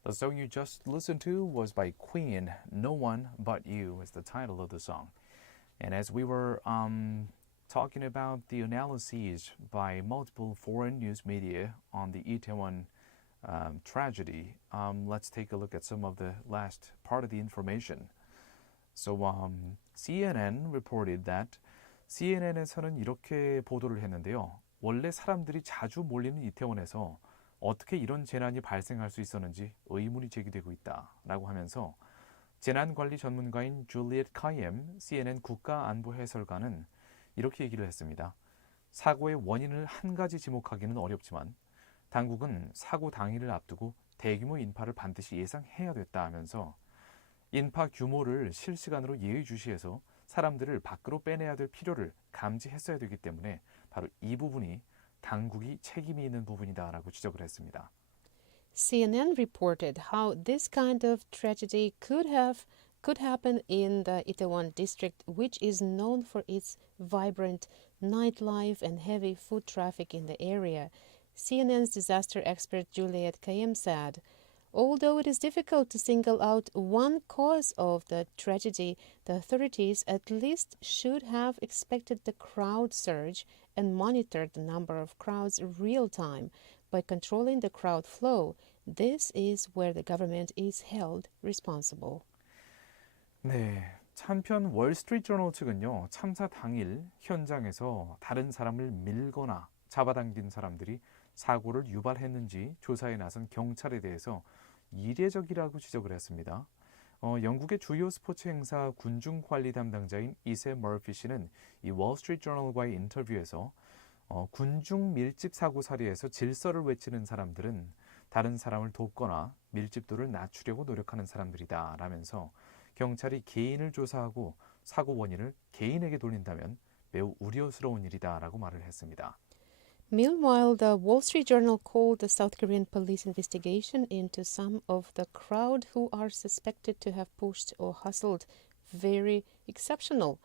The song you just listened to was by Queen. No One But You is the title of the song. And as we were talking about the analyses by multiple foreign news media on the Itaewon tragedy, let's take a look at some of the last part of the information. So CNN reported that CNN에서는 이렇게 보도를 했는데요. 원래 사람들이 자주 몰리는 이태원에서 어떻게 이런 재난이 발생할 수 있었는지 의문이 제기되고 있다라고 하면서 재난관리 전문가인 줄리엣 카이엠 CNN 국가안보해설가는 이렇게 얘기를 했습니다. 사고의 원인을 한 가지 지목하기는 어렵지만 당국은 사고 당일을 앞두고 대규모 인파를 반드시 예상해야 됐다 하면서 인파 규모를 실시간으로 예의주시해서 사람들을 밖으로 빼내야 될 필요를 감지했어야 되기 때문에 바로 이 부분이 당국이 책임이 있는 부분이다라고 지적을 했습니다. CNN reported how this kind of tragedy could happen in the Itaewon district, which is known for its vibrant nightlife and heavy foot traffic in the area. CNN's disaster expert Juliet Kayem said, although it is difficult to single out one cause of the tragedy, the authorities at least should have expected the crowd surge and monitored the number of crowds real time. By controlling the crowd flow, this is where the government is held responsible. 네, 한편 월스트리트저널 측은요. 참사 당일 현장에서 다른 사람을 밀거나 잡아당긴 사람들이 사고를 유발했는지 조사에 나선 경찰에 대해서 이례적이라고 지적을 했습니다. 영국의 주요 스포츠 행사 군중 관리 담당자인 이세 머피 씨는 이 월스트리트저널과의 인터뷰에서 군중 밀집 사고 사례에서 질서를 외치는 사람들은 다른 사람을 돕거나 밀집도를 낮추려고 노력하는 사람들이다 라면서 경찰이 개인을 조사하고 사고 원인을 개인에게 돌린다면 매우 우려스러운 일이다 라고 말을 했습니다. Meanwhile, the Wall Street Journal called the South Korean police investigation into some of the crowd who are suspected to have pushed or hustled very exceptional.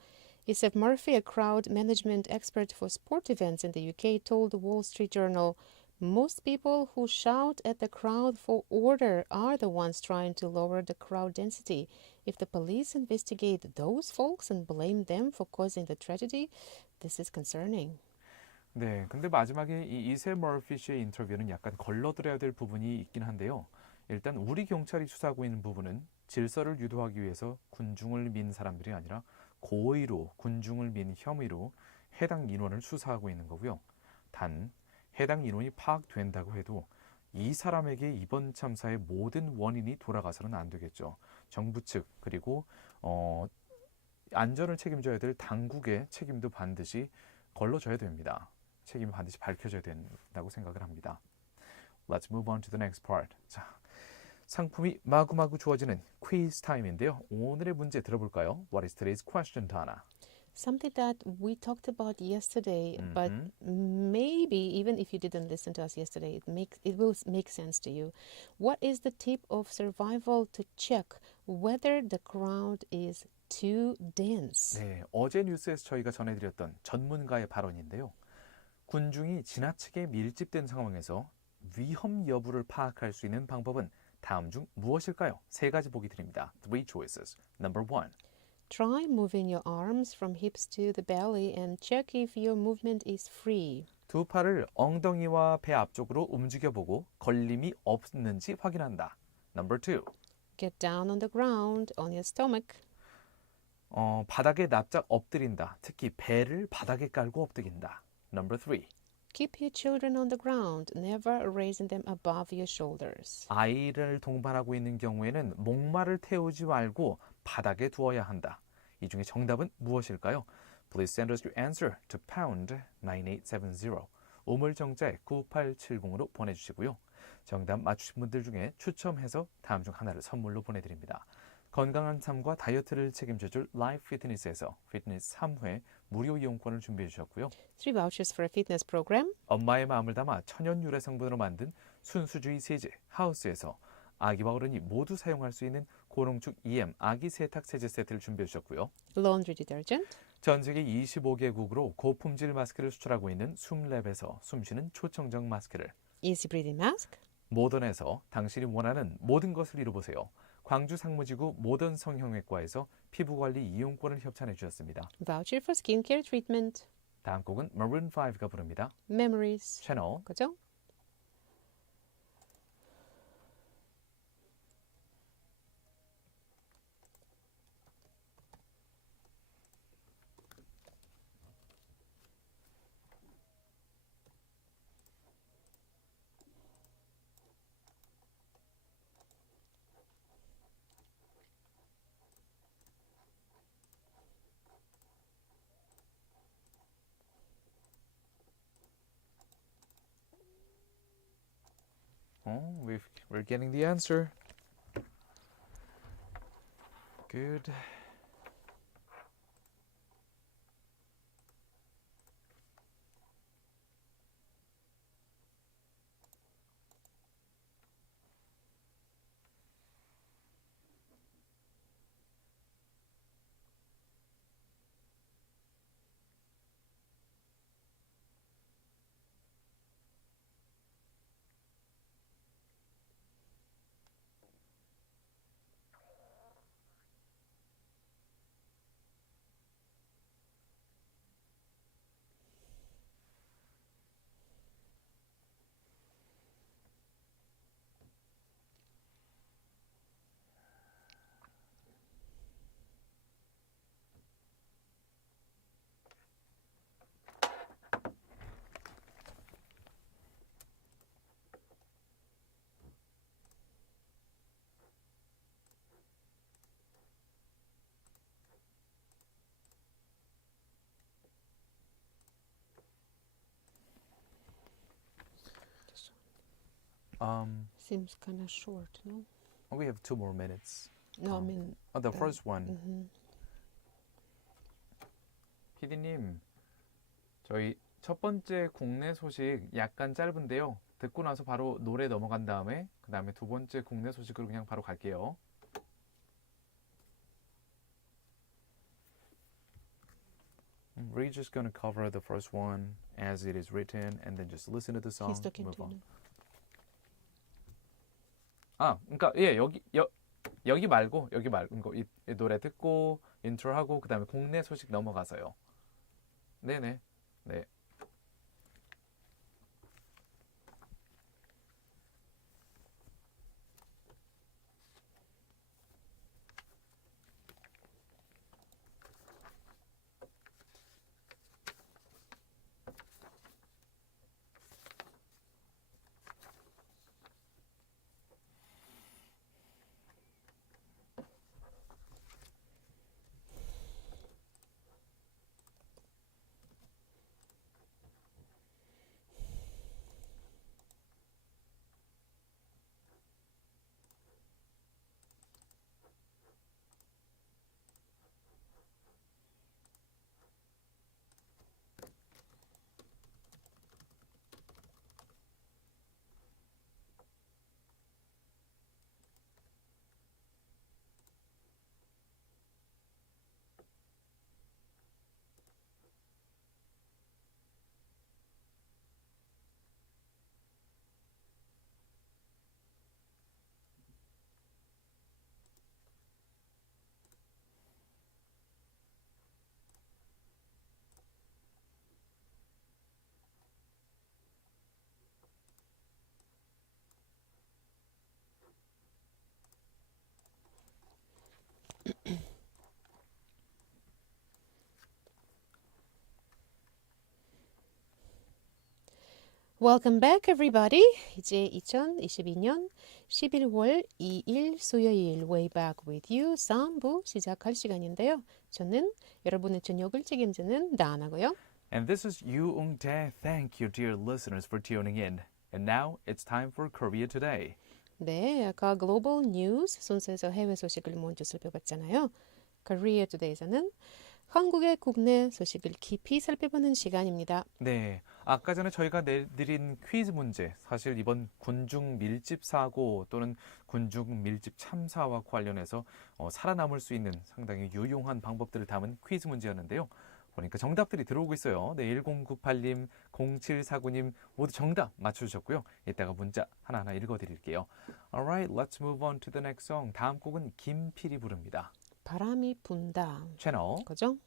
Isaac Murphy, a crowd management expert for sport events in the UK, told the Wall Street Journal, most people who shout at the crowd for order are the ones trying to lower the crowd density. If the police investigate those folks and blame them for causing the tragedy, this is concerning. 네, 근데 마지막에 이 이세 머피 씨의 인터뷰는 약간 걸러들여야 될 부분이 있긴 한데요. 일단 우리 경찰이 수사하고 있는 부분은 질서를 유도하기 위해서 군중을 민 사람들이 아니라 고의로 군중을 민 혐의로 해당 인원을 수사하고 있는 거고요. 단 해당 인원이 파악된다고 해도 이 사람에게 이번 참사의 모든 원인이 돌아가서는 안 되겠죠. 정부 측 그리고 안전을 책임져야 될 당국의 책임도 반드시 걸러져야 됩니다. 책임이 반드시 밝혀져야 된다고 생각을 합니다. Let's move on to the next part. 자, 상품이 마구마구 주어지는 퀴즈 타임인데요. 오늘의 문제 들어볼까요? What is today's question, Dana? Something that we talked about yesterday, but maybe even if you didn't listen to us yesterday, it will make sense to you. What is the tip of survival to check whether the crowd is too dense? 네, 어제 뉴스에서 저희가 전해드렸던 전문가의 발언인데요. 군중이 지나치게 밀집된 상황에서 위험 여부를 파악할 수 있는 방법은 다음 중 무엇일까요? 세 가지 보기 드립니다. Three choices. Number one. Try moving your arms from hips to the belly and check if your movement is free. 두 팔을 엉덩이와 배 앞쪽으로 움직여보고 걸림이 없는지 확인한다. Number two. Get down on the ground on your stomach. 바닥에 납작 엎드린다. 특히 배를 바닥에 깔고 엎드긴다. Number three. Keep your children on the ground, never raising them above your shoulders. 아이를 동반하고 있는 경우에는 목마를 태우지 말고 바닥에 두어야 한다. 이 중에 정답은 무엇일까요? Please send us your answer to pound 9870 우물정자에 9870으로 보내주시고요. 정답 맞추신 분들 중에 추첨해서 다음 중 하나를 선물로 보내드립니다. 건강한 삶과 다이어트를 책임져줄 라이프 피트니스에서 피트니스 3회 무료 이용권을 준비해 주셨고요. 3 vouchers for a fitness program. 엄마의 마음을 담아 천연 유래 성분으로 만든 순수주의 세제 하우스에서 아기와 어른이 모두 사용할 수 있는 고농축 EM 아기 세탁 세제 세트를 준비해 주셨고요. Laundry detergent. 전 세계 25개국으로 고품질 마스크를 수출하고 있는 숨랩에서 숨쉬는 초청정 마스크를, Easy breathing mask. 모던에서 당신이 원하는 모든 것을 이뤄보세요. 광주 상무지구 모던 성형외과에서 피부관리 이용권을 협찬해 주셨습니다. Voucher for skincare treatment. 다음 곡은 Maroon 5가 부릅니다. Memories. 채널 그죠? Oh, we're getting the answer. Good. Seems kind of short, no? We have 2 more minutes. No, I mean The first one. Mhm. PD님, 저희 첫 번째 국내 소식 약간 짧은데요. 듣고 나서 바로 노래 넘어간 다음에 그 다음에 두 번째 국내 소식으로 그냥 바로 갈게요. We're just going to cover the first one as it is written and then just listen to the song. He's talking move to on. you. 그러니까 예, 여기 말고 이 노래 듣고 인트로 하고 그다음에 국내 소식 넘어가서요. 네네. 네. Welcome back, everybody. 이제 2022년 11월 2일 수요일 Way Back with You 3부 시작할 시간인데요. 저는 여러분의 저녁을 책임지는 나나고요. And this is Yoo Eung-tae. Thank you, dear listeners, for tuning in. And now it's time for Korea Today. 네, 아까 글로벌 뉴스 순서에서 해외 소식을 먼저 살펴봤잖아요. Korea Today에서는 한국의 국내 소식을 깊이 살펴보는 시간입니다. 네, 아까 전에 저희가 내드린 퀴즈 문제, 사실 이번 군중 밀집 사고 또는 군중 밀집 참사와 관련해서 살아남을 수 있는 상당히 유용한 방법들을 담은 퀴즈 문제였는데요. 보니까 정답들이 들어오고 있어요. 네, 1098님, 0749님 모두 정답 맞춰주셨고요. 이따가 문자 하나하나 읽어드릴게요. Alright, let's move on to the next song. 다음 곡은 김필이 부릅니다. 바람이 분다. 채널 그죠?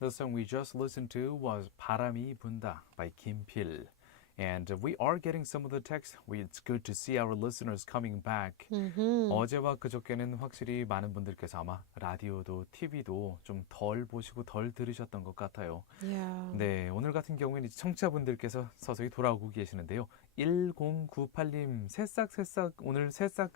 The song we just listened to was 바람이 분다 by Kim Pil. And we are getting some of the text. It's good to see our listeners coming back. 어제와 그저께는 확실히 많은 분들께서 아마 라디오도 TV도 좀 덜 보시고 덜 들으셨던 것 같아요. Yeah. 네, 오늘 같은 경우에는 청취자분들께서 서서히 돌아오고 계시는데요. 1098님, 새싹 오늘 새싹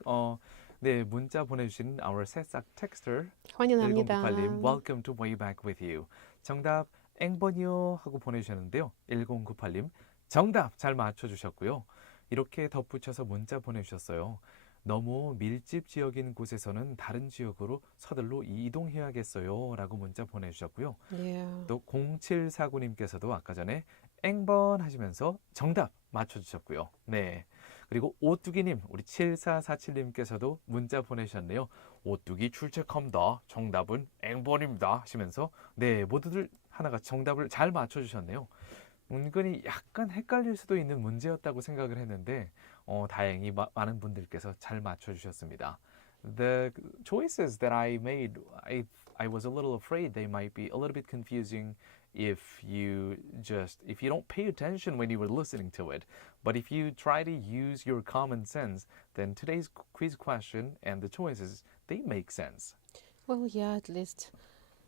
네, 문자 보내주신 our 새싹 texter 환영합니다. 1098님, welcome to Way Back with You. 정답 앵번이요 하고 보내주셨는데요. 1098님, 정답 잘 맞춰주셨고요. 이렇게 덧붙여서 문자 보내주셨어요. 너무 밀집 지역인 곳에서는 다른 지역으로 서둘러 이동해야겠어요 라고 문자 보내주셨고요. Yeah. 또 0749님께서도 아까 전에 앵번 하시면서 정답 맞춰주셨고요. 네. 그리고 오뚜기님, 우리 7447님께서도 문자 보내셨네요. 오뚜기 출첵합니다. 정답은 앵번입니다 하시면서 네, 모두들 하나가 정답을 잘 맞춰주셨네요. 은근히 약간 헷갈릴 수도 있는 문제였다고 생각을 했는데 다행히 많은 분들께서 잘 맞춰주셨습니다. The choices that I made, I was a little afraid they might be a little bit confusing if you don't pay attention when you were listening to it. But if you try to use your common sense, then today's quiz question and the choices, they make sense. Well, yeah, at least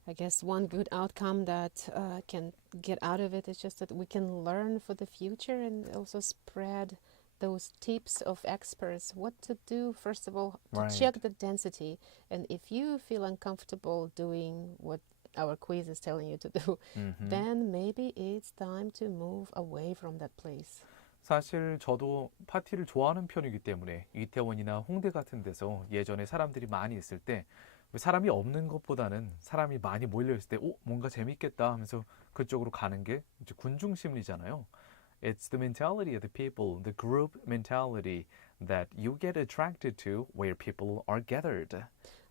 I guess one good outcome that can get out of it is just that we can learn for the future and also spread those tips of experts what to do. First of all, to Right. check the density, and if you feel uncomfortable doing what our quiz is telling you to do, then maybe it's time to move away from that place. 사실 저도 파티를 좋아하는 편이기 때문에 이태원이나 홍대 같은 데서 예전에 사람들이 많이 있을 때 사람이 없는 것보다는 사람이 많이 몰려있을 때 뭔가 재밌겠다 하면서 그쪽으로 가는 게 이제 군중 심리잖아요. It's the mentality of the people, the group mentality that you get attracted to where people are gathered.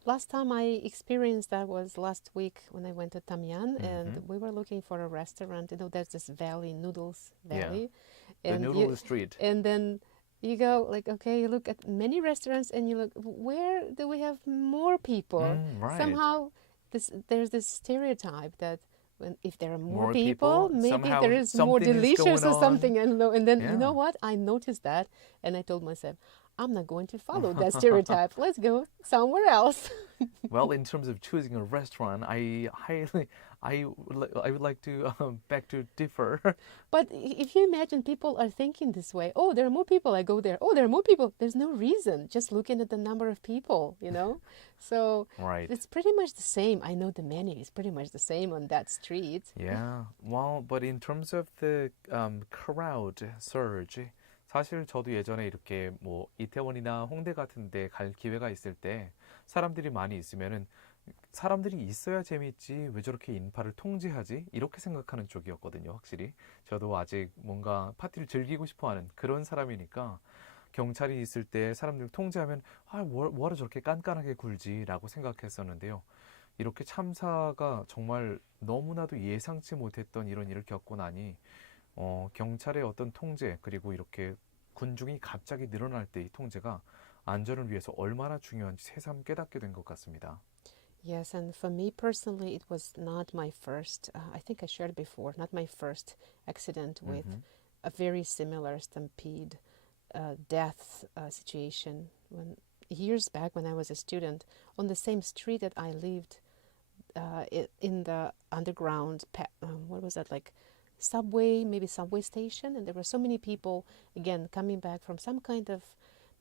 Last time I experienced that was last week when I went to Tamyan, and we were looking for a restaurant. You know, there's this valley, Noodles Valley. The noodle street. And then you go like, okay, you look at many restaurants and you look, where do we have more people? Right. Somehow there's this stereotype that if there are more More people, people, maybe somehow there is more something is delicious going or something. And then, Yeah. you know what? I noticed that and I told myself, I'm not going to follow that stereotype. Let's go somewhere else. Well, in terms of choosing a restaurant, I would like to beg to differ. But if you imagine people are thinking this way, oh, there are more people, I go there. Oh, there are more people. There's no reason. Just looking at the number of people, you know? So Right. it's pretty much the same. I know the menu is pretty much the same on that street. Yeah. Well, but in terms of the crowd surge, 사실 저도 예전에 이렇게 뭐 이태원이나 홍대 같은 데 갈 기회가 있을 때 사람들이 많이 있으면은 사람들이 있어야 재밌지 왜 저렇게 인파를 통제하지? 이렇게 생각하는 쪽이었거든요, 확실히. 저도 아직 뭔가 파티를 즐기고 싶어하는 그런 사람이니까 경찰이 있을 때 사람들을 통제하면 뭐하러 저렇게 깐깐하게 굴지라고 생각했었는데요. 이렇게 참사가 정말 너무나도 예상치 못했던 이런 일을 겪고 나니 경찰의 어떤 통제 그리고 이렇게 군중이 갑자기 늘어날 때 이 통제가 안전을 위해서 얼마나 중요한지 새삼 깨닫게 된 것 같습니다. Yes, and for me personally, it was not my first, I think I shared before, not my first accident with a very similar stampede death situation. Years back when I was a student, on the same street that I lived in the underground, what was that, like subway, maybe subway station, and there were so many people, again, coming back from some kind of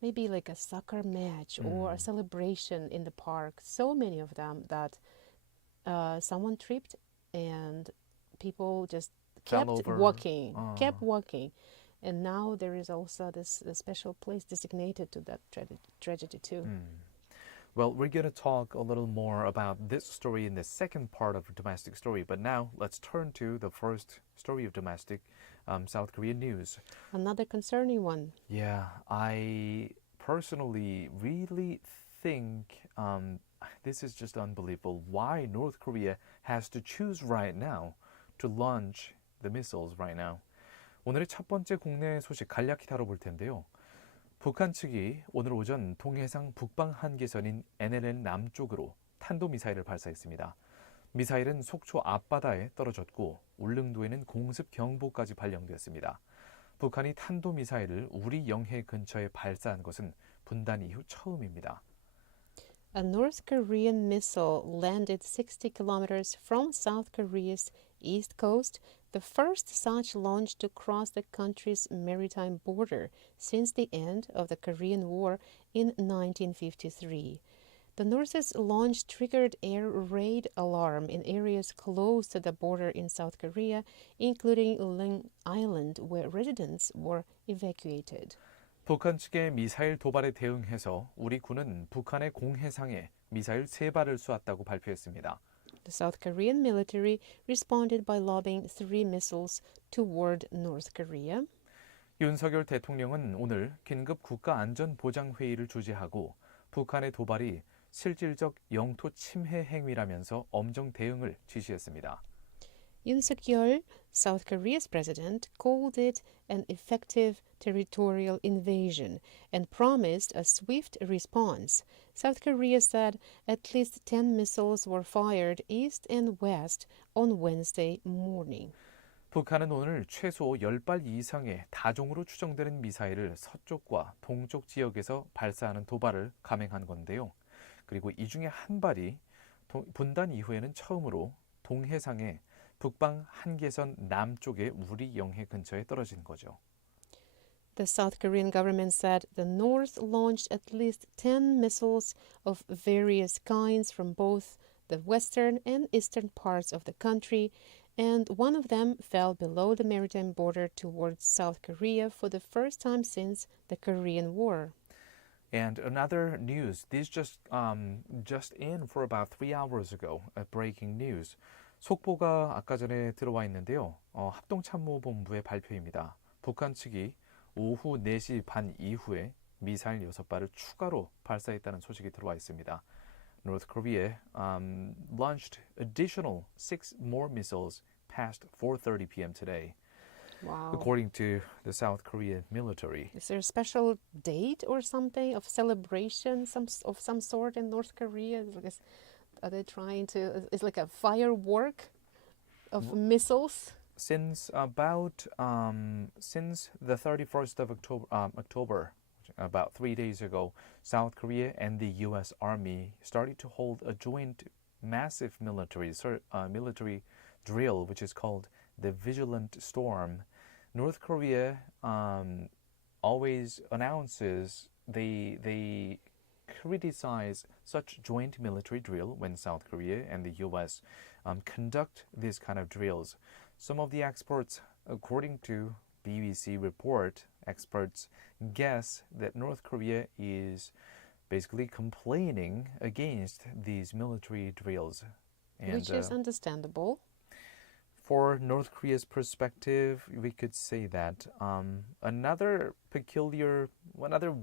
maybe like a soccer match or a celebration in the park. So many of them that someone tripped and people just kept walking. And now there is also this special place designated to that tragedy too. Well, we're going to talk a little more about this story in the second part of domestic story, but now let's turn to the first story of domestic South Korean news. Another concerning one. Yeah, I personally really think this is just unbelievable. Why North Korea has to choose right now to launch the missiles right now. 오늘의 첫 번째 국내 소식 간략히 다뤄볼 텐데요. 북한 측이 오늘 오전 동해상 북방 한계선인 NLL 남쪽으로 탄도미사일을 발사했습니다. 미사일은 속초 앞바다에 떨어졌고 울릉도에는 공습 경보까지 발령되었습니다. 북한이 탄도미사일을 우리 영해 근처에 발사한 것은 분단 이후 처음입니다. A North Korean missile landed 60 kilometers from South Korea's east coast, the first such launch to cross the country's maritime border since the end of the Korean War in 1953. The North's launch triggered air raid alarm in areas close to the border in South Korea, including Ling Island, where residents were evacuated. 북한 측의 미사일 도발에 대응해서 우리 군은 북한의 공해상에 미사일 3발을 쏘았다고 발표했습니다. The South Korean military responded by lobbing 3 missiles toward North Korea. 윤석열 대통령은 오늘 긴급 국가안전보장회의를 주재하고 북한의 도발이 실질적 영토 침해 행위라면서 엄정 대응을 지시했습니다. Yoon Suk-yeol, South Korea's president, called it an effective territorial invasion and promised a swift response. South Korea said at least 10 missiles were fired east and west on Wednesday morning. 북한은 오늘 최소 10발 이상의 다종으로 추정되는 미사일을 서쪽과 동쪽 지역에서 발사하는 도발을 감행한 건데요. 그리고 이 중에 한 발이 분단 이후에는 처음으로 동해상의 북방 한계선 남쪽의 우리 영해 근처에 떨어진 거죠. The South Korean government said the North launched at least 10 missiles of various kinds from both the western and eastern parts of the country, and one of them fell below the maritime border towards South Korea for the first time since the Korean War. And another news, this just in for about 3 hours ago, breaking news. 속보가 아까 전에 들어와 있는데요. 합동참모본부의 발표입니다. 북한 측이 오후 4시 반 이후에 미사일 6발을 추가로 발사했다는 소식이 들어와 있습니다. North Korea launched additional 6 more missiles past 4:30 p.m. today, Wow. according to the South Korean military. Is there a special date or something of celebration of some sort in North Korea? Are they trying to? It's like a firework of missiles. Since the 31st of October, about 3 days ago, South Korea and the U.S. Army started to hold a joint massive military drill, which is called the Vigilant Storm. North Korea always announces they criticize such joint military drill when South Korea and the U.S. Conduct these kind of drills. Some of the experts, according to BBC report, experts guess that North Korea is basically complaining against these military drills. And, Which is understandable. For North Korea's perspective, we could say that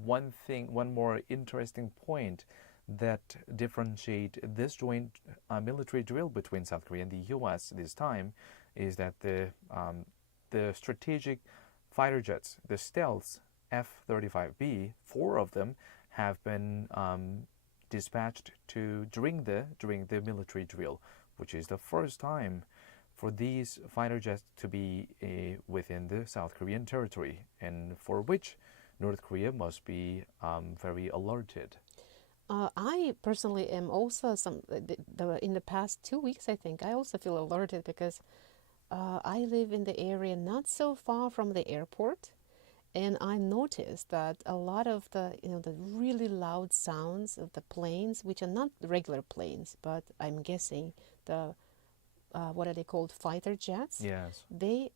one more interesting point that differentiate this joint military drill between South Korea and the U.S. this time is that the strategic fighter jets, the stealths F-35B, 4 of them have been dispatched during the military drill, which is the first time for these fighter jets to be within the South Korean territory, and for which North Korea must be very alerted. I personally am also in the past 2 weeks, I think, I also feel alerted because I live in the area not so far from the airport, and I noticed that a lot of the really loud sounds of the planes, which are not regular planes, but I'm guessing the what are they called, fighter jets? Yes. The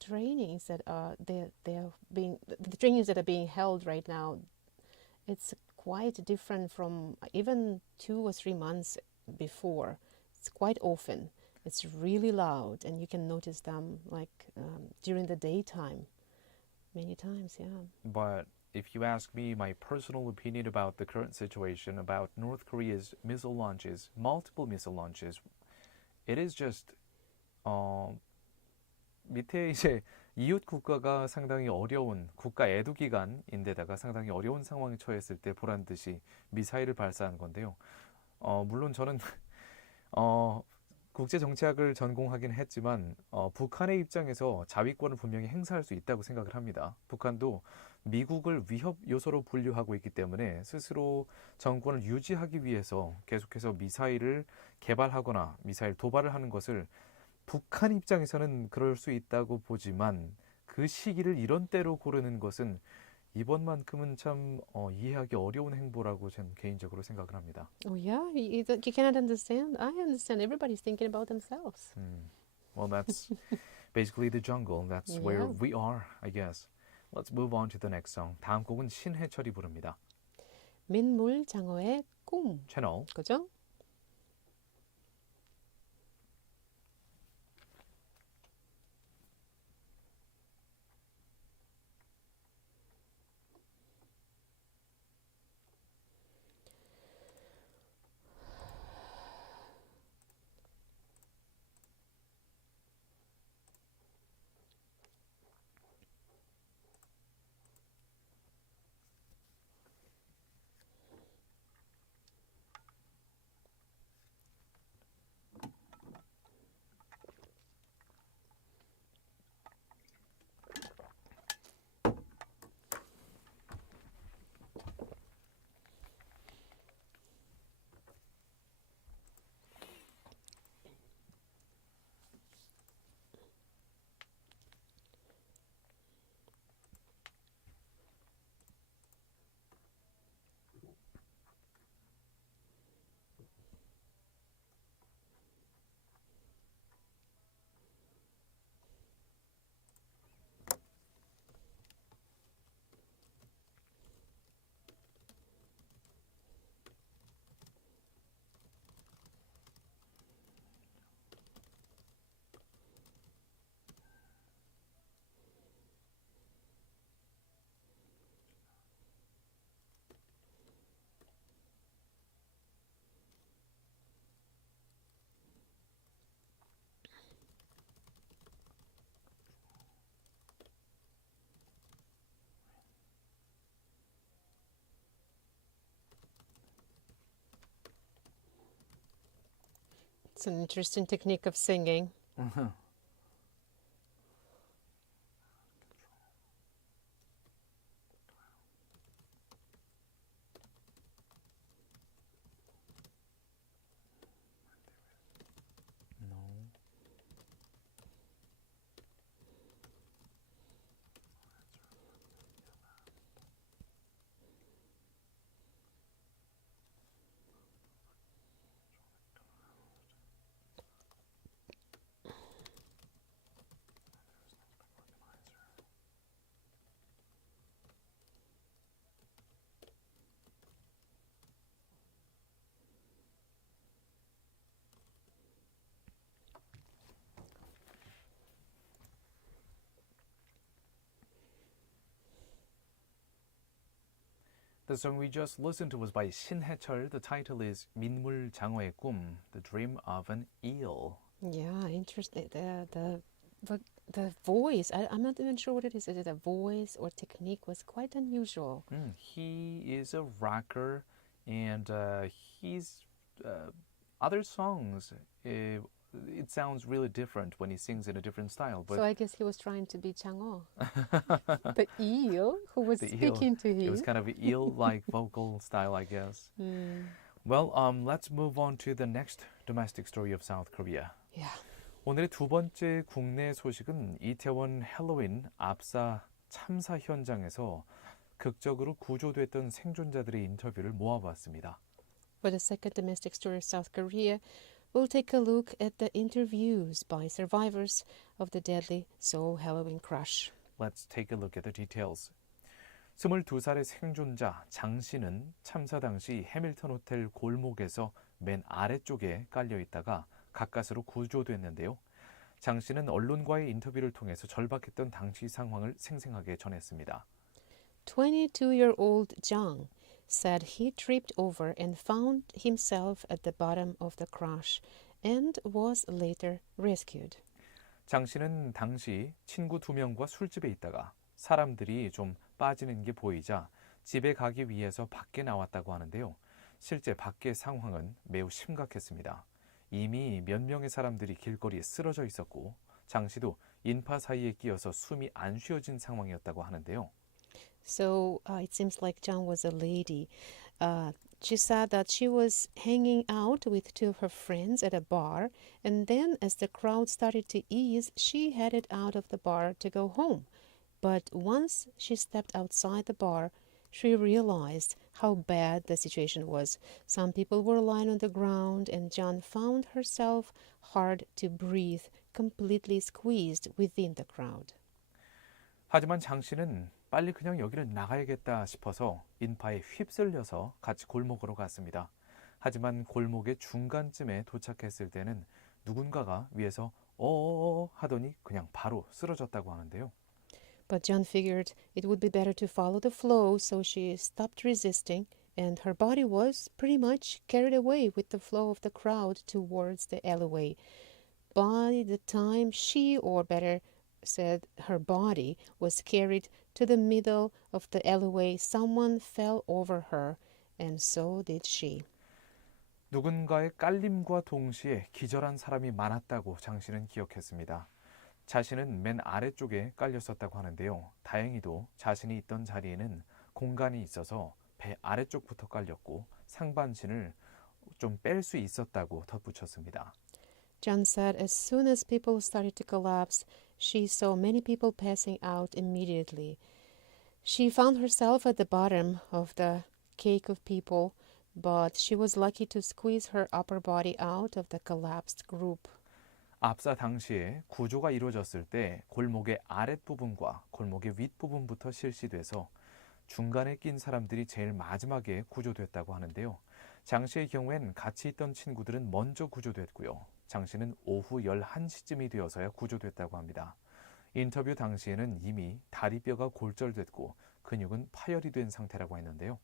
trainings that the trainings that are being held right now, it's quite different from even 2 or 3 months before. It's quite often. It's really loud, and you can notice them during the daytime many times, yeah. But if you ask me my personal opinion about the current situation, about North Korea's missile launches, multiple missile launches, it is just 밑에 이제 이웃 국가가 상당히 어려운 국가 애도 기간인데다가 상당히 어려운 상황에 처했을 때 보란 듯이 미사일을 발사한 건데요. 물론 저는 국제정치학을 전공하긴 했지만 북한의 입장에서 자위권을 분명히 행사할 수 있다고 생각을 합니다. 북한도 미국을 위협 요소로 분류하고 있기 때문에 스스로 정권을 유지하기 위해서 계속해서 미사일을 개발하거나 미사일 도발을 하는 것을 북한 입장에서는 그럴 수 있다고 보지만 그 시기를 이런 때로 고르는 것은 이번만큼은 참 이해하기 어려운 행보라고 저는 개인적으로 생각을 합니다. Oh yeah, you cannot understand. I understand. Everybody's thinking about themselves. Well, that's basically the jungle. That's where Yeah. we are, I guess. Let's move on to the next song. 다음 곡은 신해철이 부릅니다. 민물장어의 꿈. 채널 그죠? It's an interesting technique of singing. The song we just listened to was by 신해철. The title is 민물장어의 꿈, The Dream of an Eel. Yeah, interesting. The voice. I'm not even sure what it is. Is it a voice or technique? Was quite unusual. He is a rocker, and he's other songs. It sounds really different when he sings in a different style. But So I guess he was trying to be Chang'o, the eel who was the eel, speaking to it him. was kind of an eel-like vocal style, I guess. Well, let's move on to the next domestic story of South Korea. Yeah. 오늘의 두 번째 국내 소식은 이태원 헬로윈 압사 참사 현장에서 극적으로 구조됐던 생존자들의 인터뷰를 모아봤습니다. For the second domestic story of South Korea, we'll take a look at the interviews by survivors of the deadly Seoul Halloween crash. Let's take a look at the details. 22살의 생존자 장 씨는 참사 당시 해밀턴 호텔 골목에서 맨 아래쪽에 깔려 있다가 가까스로 구조됐는데요. 장 씨는 언론과의 인터뷰를 통해서 절박했던 당시 상황을 생생하게 전했습니다. 22-year-old Jang said he tripped over and found himself at the bottom of the crash and was later rescued. 장 씨는 당시 친구 2명과 술집에 있다가 사람들이 좀 빠지는 게 보이자 집에 가기 위해서 밖에 나왔다고 하는데요. 실제 밖의 상황은 매우 심각했습니다. 이미 몇 명의 사람들이 길거리에 쓰러져 있었고 장 씨도 인파 사이에 끼어서 숨이 안 쉬어진 상황이었다고 하는데요. So it seems like John was a lady. She said that she was hanging out with two of her friends at a bar, and then as the crowd started to ease, she headed out of the bar to go home. But once she stepped outside the bar, she realized how bad the situation was. Some people were lying on the ground, and John found herself hard to breathe, completely squeezed within the crowd. 하지만 장 씨는 빨리 그냥 여기를 나가야겠다 싶어서 인파에 휩쓸려서 같이 골목으로 갔습니다. 하지만 골목의 중간쯤에 도착했을 때는 누군가가 위에서 어어어 하더니 그냥 바로 쓰러졌다고 하는데요. But John figured it would be better to follow the flow, so she stopped resisting, and her body was pretty much carried away with the flow of the crowd towards the alleyway. By the time she, or better said, her body, was carried to the middle of the alleyway, someone fell over her, and so did she. 누군가의 깔림과 동시에 기절한 사람이 많았다고 장 씨는 기억했습니다. 자신은 맨 아래쪽에 깔렸었다고 하는데요. 다행히도 자신이 있던 자리에는 공간이 있어서 배 아래쪽부터 깔렸고 상반신을 좀 뺄 수 있었다고 덧붙였습니다. John said as soon as people started to collapse, she saw many people passing out immediately. She found herself at the bottom of the cake of people, but she was lucky to squeeze her upper body out of the collapsed group. 압사 당시에 구조가 이루어졌을 때 골목의 아랫부분과 골목의 윗부분부터 실시돼서 중간에 낀 사람들이 제일 마지막에 구조됐다고 하는데요. 장 씨의 경우엔 같이 있던 친구들은 먼저 구조됐고요. 장 씨는 오후 11시쯤이 되어서야 구조됐다고 합니다. 인터뷰 당시에는 이미 다리뼈가 골절됐고 근육은 파열이 된 상태라고 했는데요.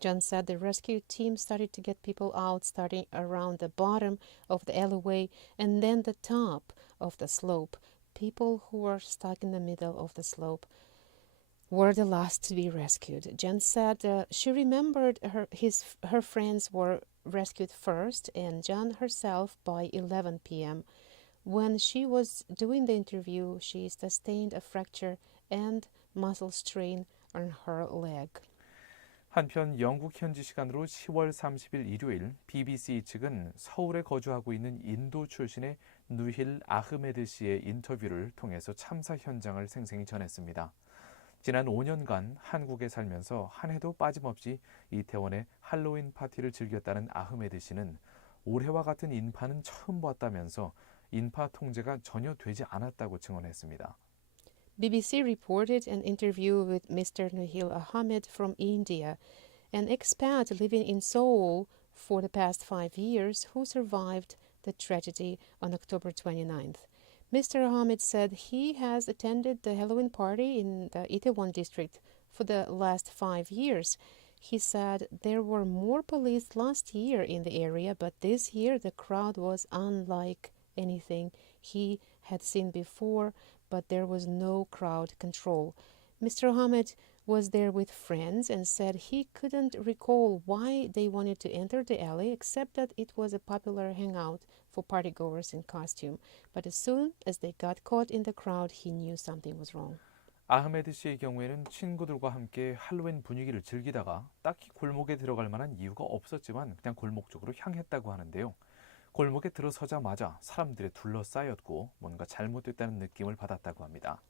John said the rescue team started to get people out starting around the bottom of the alleyway and then the top of the slope. People who were stuck in the middle of the slope were the last to be rescued. Jen said she remembered her friends were rescued first and Jen herself by 11 p.m. When she was doing the interview, she sustained a fracture and muscle strain on her leg. 한편 영국 현지 시간으로 10월 30일 일요일 BBC 측은 서울에 거주하고 있는 인도 출신의 누힐 아흐메드 씨의 인터뷰를 통해서 참사 현장을 생생히 전했습니다. 지난 5년간 한국에 살면서 한 해도 빠짐없이 이태원의 할로윈 파티를 즐겼다는 아흐메드 씨는 올해와 같은 인파는 처음 봤다면서 인파 통제가 전혀 되지 않았다고 증언했습니다. BBC reported an interview with Mr. Nuhil Ahmed from India, an expat living in Seoul for the past 5 years who survived the tragedy on October 29th. Mr. Ahmed said he has attended the Halloween party in the Itaewon district for the last 5 years. He said there were more police last year in the area, but this year the crowd was unlike anything he had seen before, but there was no crowd control. Mr. Ahmed was there with friends and said he couldn't recall why they wanted to enter the alley except that it was a popular hangout for partygoers in costume. But as soon as they got caught in the crowd, he knew something was wrong. 아흐메드 씨의 경우에는 친구들과 함께 할로윈 분위기를 즐기다가 딱히 골목에 들어갈 만한 이유가 없었지만 그냥 골목 쪽으로 향했다고 하는데요. 골목에 들어서자마자 사람들에 둘러싸였고 뭔가 잘못됐다는 느낌을 받았다고 합니다.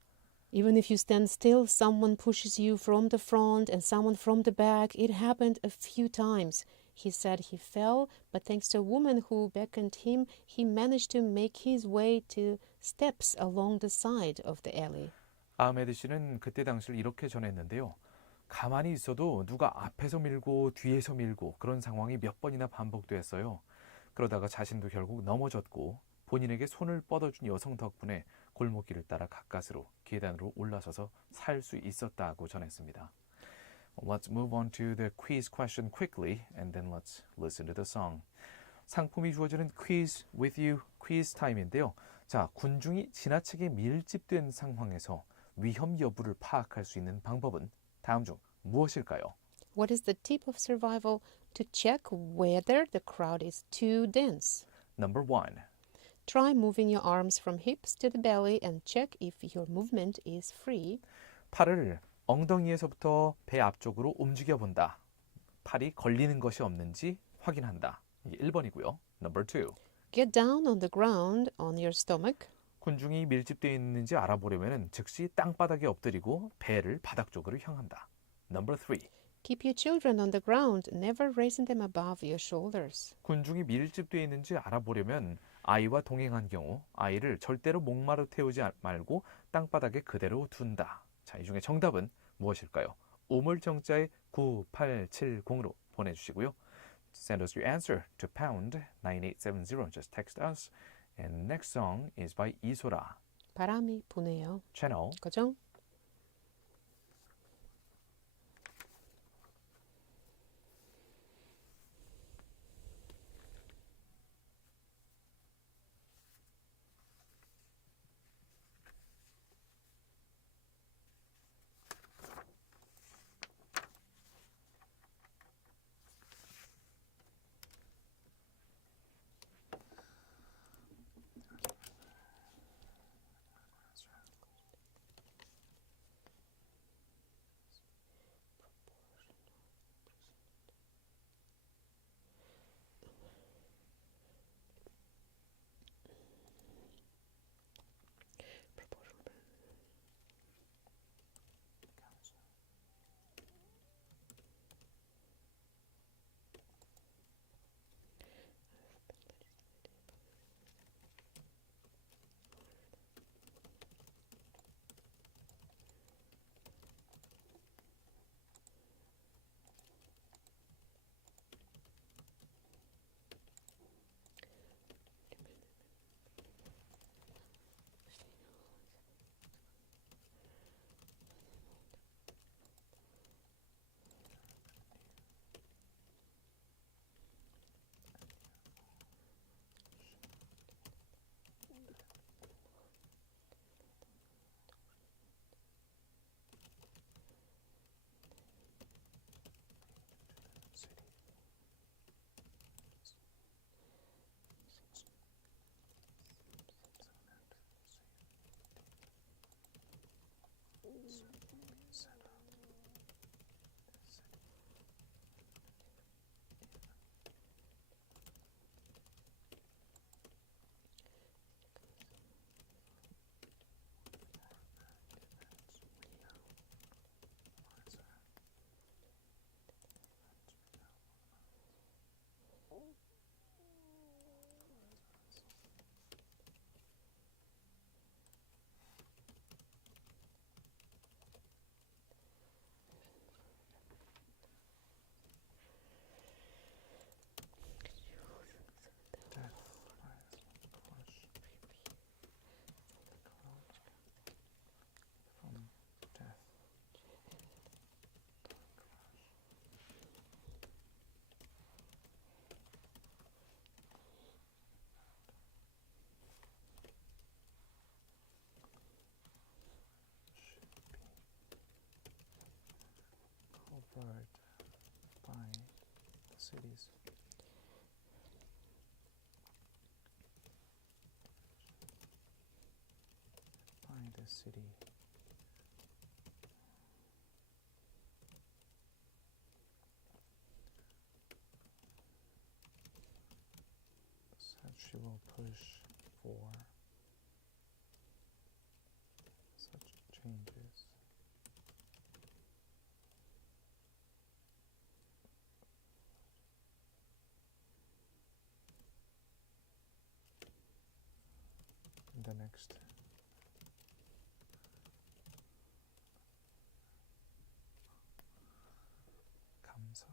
Even if you stand still, someone pushes you from the front and someone from the back. It happened a few times. He said he fell, but thanks to a woman who beckoned him, he managed to make his way to steps along the side of the alley. 아흐메드 씨는 그때 당시를 이렇게 전했는데요. 가만히 있어도 누가 앞에서 밀고 뒤에서 밀고 그런 상황이 몇 번이나 반복됐어요. 그러다가 자신도 결국 넘어졌고 본인에게 손을 뻗어준 여성 덕분에 골목길을 따라 가까스로 계단으로 올라서서 살 수 있었다고 전했습니다. Let's move on to the quiz question quickly and then let's listen to the song. 상품이 주어지는 quiz with you quiz 타임인데요. 자, 군중이 지나치게 밀집된 상황에서 위험 여부를 파악할 수 있는 방법은 다음 중 무엇일까요? What is the tip of survival to check whether the crowd is too dense? Number 1. Try moving your arms from hips to the belly and check if your movement is free. 팔을 엉덩이에서부터 배 앞쪽으로 움직여 본다. 팔이 걸리는 것이 없는지 확인한다. 이게 1번이고요. Number 2. Get down on the ground on your stomach. 군중이 밀집되어 있는지 알아보려면 즉시 땅바닥에 엎드리고 배를 바닥 쪽으로 향한다. Number 3. Keep your children on the ground, never raising them above your shoulders. 군중이 밀집되어 있는지 알아보려면 아이와 동행한 경우 아이를 절대로 목마루 태우지 말고 땅바닥에 그대로 둔다. 자, 이 중에 정답은 무엇일까요? 우물정자에 9870로 보내주시고요. Send us your answer to pound 9870. Just text us. And next song is by 이소라. 바람이 부네요. Channel 고정. covered by the cities. By the city. Such will push for such changes. In the next 감사.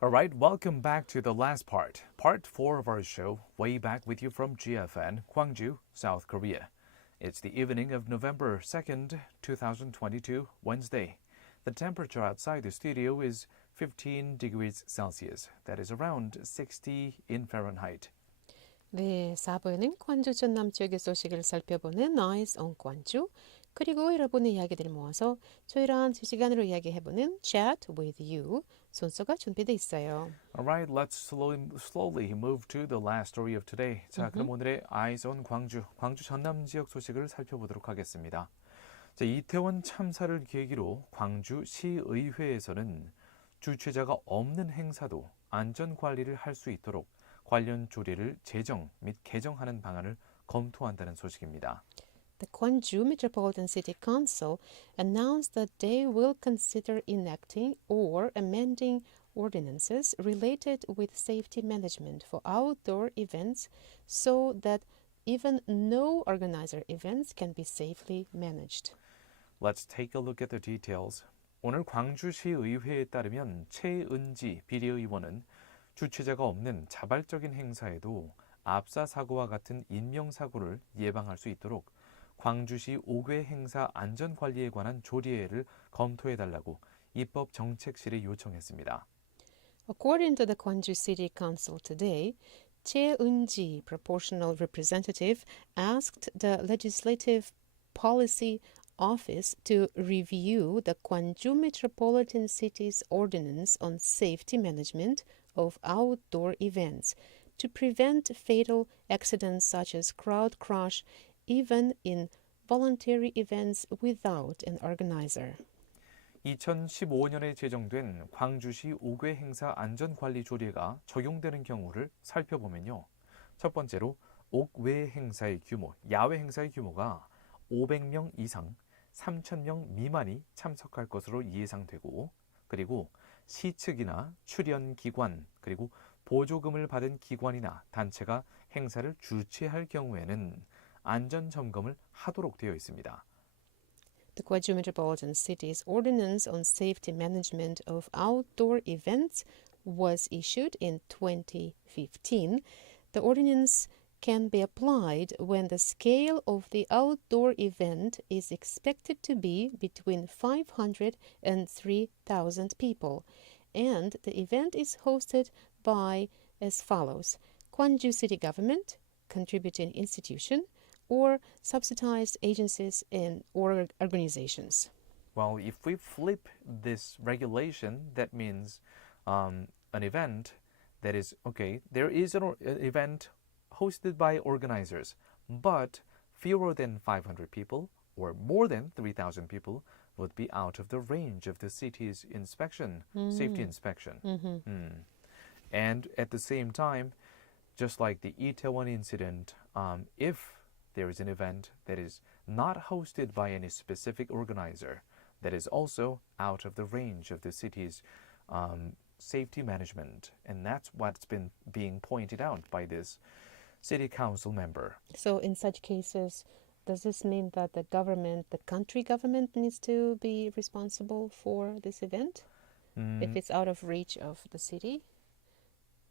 All right, welcome back to the last part 4 of our show, Way Back with you from GFN, Gwangju, South Korea. It's the evening of November 2nd, 2022, Wednesday. The temperature outside the studio is 15 degrees Celsius. That is around 60 in Fahrenheit. 네, 4부에는 광주 전남 지역의 소식을 살펴보는 Eyes on Gwangju, 그리고 여러분의 이야기들을 모아서 저희랑 2시간으로 이야기해보는 Chat with You 순서가 준비되어 있어요. Alright, let's slowly move to the last story of today. 자, 그럼 오늘의 Eyes on 광주, 광주 전남 지역 소식을 살펴보도록 하겠습니다. 자, 이태원 참사를 계기로 광주 시의회에서는 주최자가 없는 행사도 안전 관리를 할 수 있도록 관련 조례를 제정 및 개정하는 방안을 검토한다는 소식입니다. The Gwangju Metropolitan City Council announced that they will consider enacting or amending ordinances related with safety management for outdoor events so that even no organizer events can be safely managed. Let's take a look at the details. 오늘 광주시 의회에 따르면 최은지 비례의원은 주최자가 없는 자발적인 행사에도 압사 사고와 같은 인명 사고를 예방할 수 있도록 광주시 5개 행사 안전 관리에 관한 조례를 검토해 달라고 입법 정책실에 요청했습니다. According to the Gwangju City Council today, Chae Eun-ji, proportional representative, asked the Legislative Policy Office to review the Gwangju Metropolitan City's ordinance on safety management of outdoor events to prevent fatal accidents such as crowd crush even in voluntary events without an organizer. 2015년에 제정된 광주시 5개 행사 안전관리 조례가 적용되는 경우를 살펴보면요. 첫 번째로 옥외 행사의 규모, 야외 행사의 규모가 500명 이상, 3,000명 미만이 참석할 것으로 예상되고, 그리고 시 측이나 출연 기관, 그리고 보조금을 받은 기관이나 단체가 행사를 주최할 경우에는 안전 점검을 하도록 되어 있습니다. The Gwangju Metropolitan City's Ordinance on Safety Management of Outdoor Events was issued in 2015. The ordinance can be applied when the scale of the outdoor event is expected to be between 500 and 3,000 people, and the event is hosted by as follows: Gwangju City Government, contributing institution, or subsidized agencies and or organizations. Well, if we flip this regulation, that means an event that is, okay, there is an event hosted by organizers, but fewer than 500 people or more than 3,000 people would be out of the range of the city's inspection, safety inspection. And at the same time, just like the Itaewon incident, if there is an event that is not hosted by any specific organizer, that is also out of the range of the city's safety management. And that's what's been being pointed out by this city council member. So in such cases, does this mean that the government, the country government, needs to be responsible for this event? If it's out of reach of the city?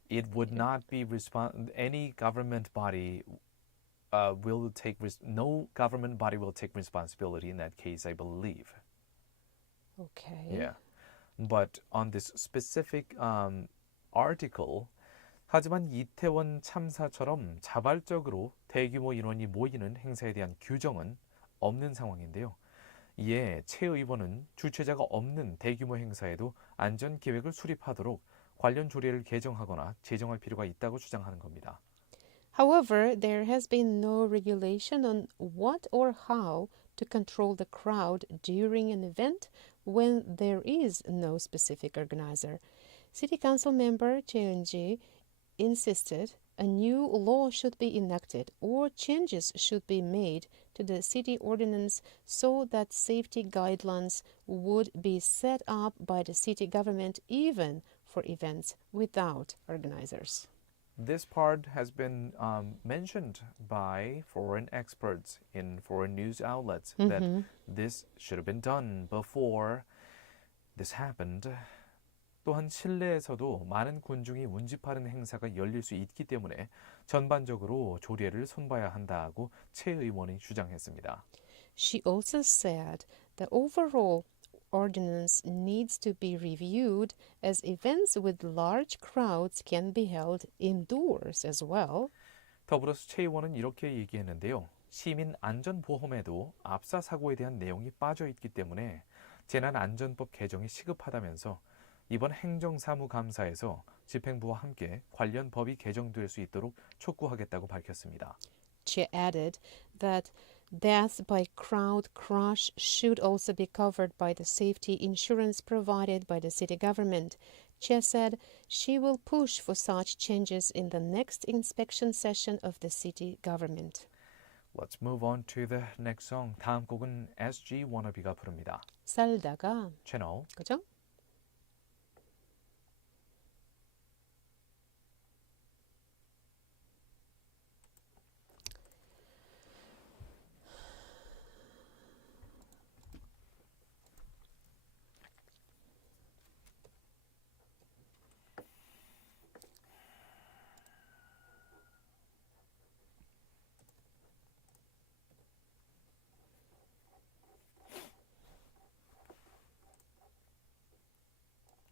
It would not be any government body will take no government body will take responsibility in that case, I believe. Okay. Yeah. But on this specific article, 하지만 이태원 참사처럼 자발적으로 대규모 인원이 모이는 행사에 대한 규정은 없는 상황인데요. 이에 최 의원은 주최자가 없는 대규모 행사에도 안전 계획을 수립하도록 관련 조례를 개정하거나 제정할 필요가 있다고 주장하는 겁니다. However, there has been no regulation on what or how to control the crowd during an event when there is no specific organizer. City Council member Chae Eun-ji insisted a new law should be enacted or changes should be made to the city ordinance so that safety guidelines would be set up by the city government even for events without organizers. This part has been mentioned by foreign experts in foreign news outlets that this should have been done before this happened. 또한 실내에서도 많은 군중이 운집하는 행사가 열릴 수 있기 때문에 전반적으로 조례를 손봐야 한다고 최 의원이 주장했습니다. She also said the overall ordinance needs to be reviewed as events with large crowds can be held indoors as well. 더불어서 최 의원은 이렇게 얘기했는데요. 시민 안전보험에도 압사 사고에 대한 내용이 빠져 있기 때문에 재난안전법 개정이 시급하다면서 이번 행정사무감사에서 집행부와 함께 관련 법이 개정될 수 있도록 촉구하겠다고 밝혔습니다. She added that death by crowd crush should also be covered by the safety insurance provided by the city government. She said she will push for such changes in the next inspection session of the city government. Let's move on to the next song. 다음 곡은 SG 워너비가 부릅니다. 살다가 채널 그죠?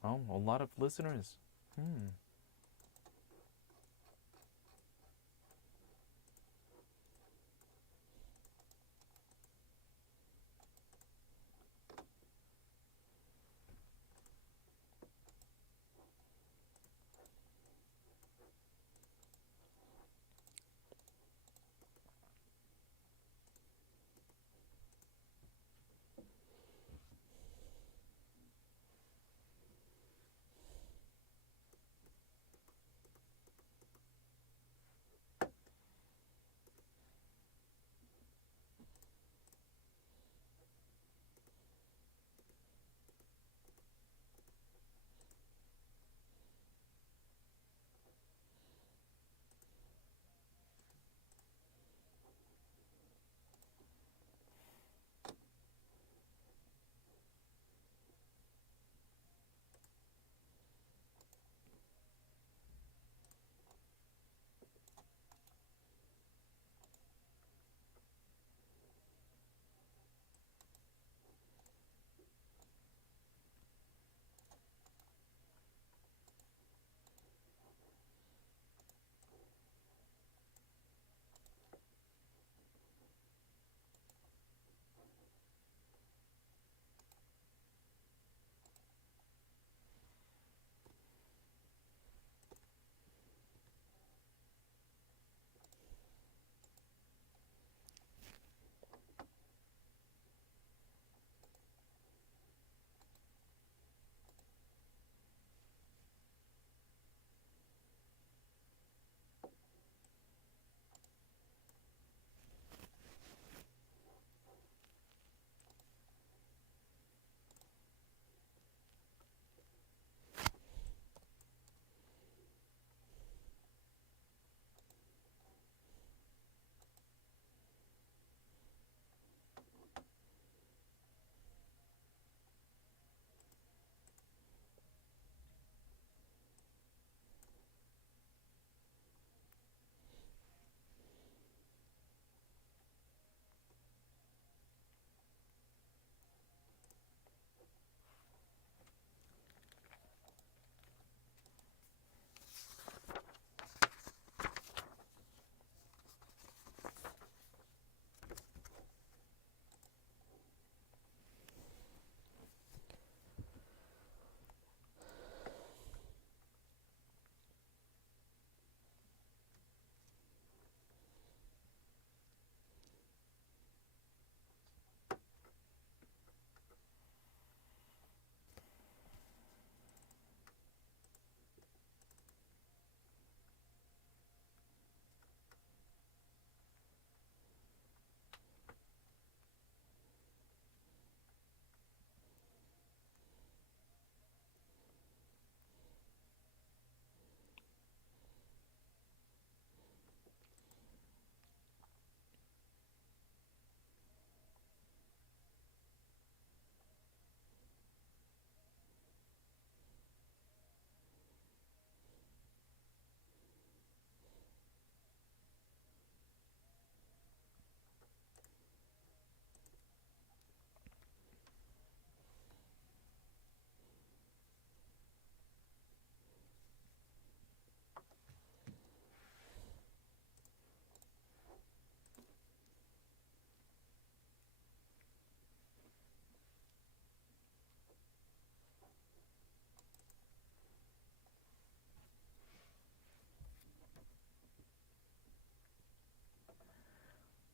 Oh, a lot of listeners.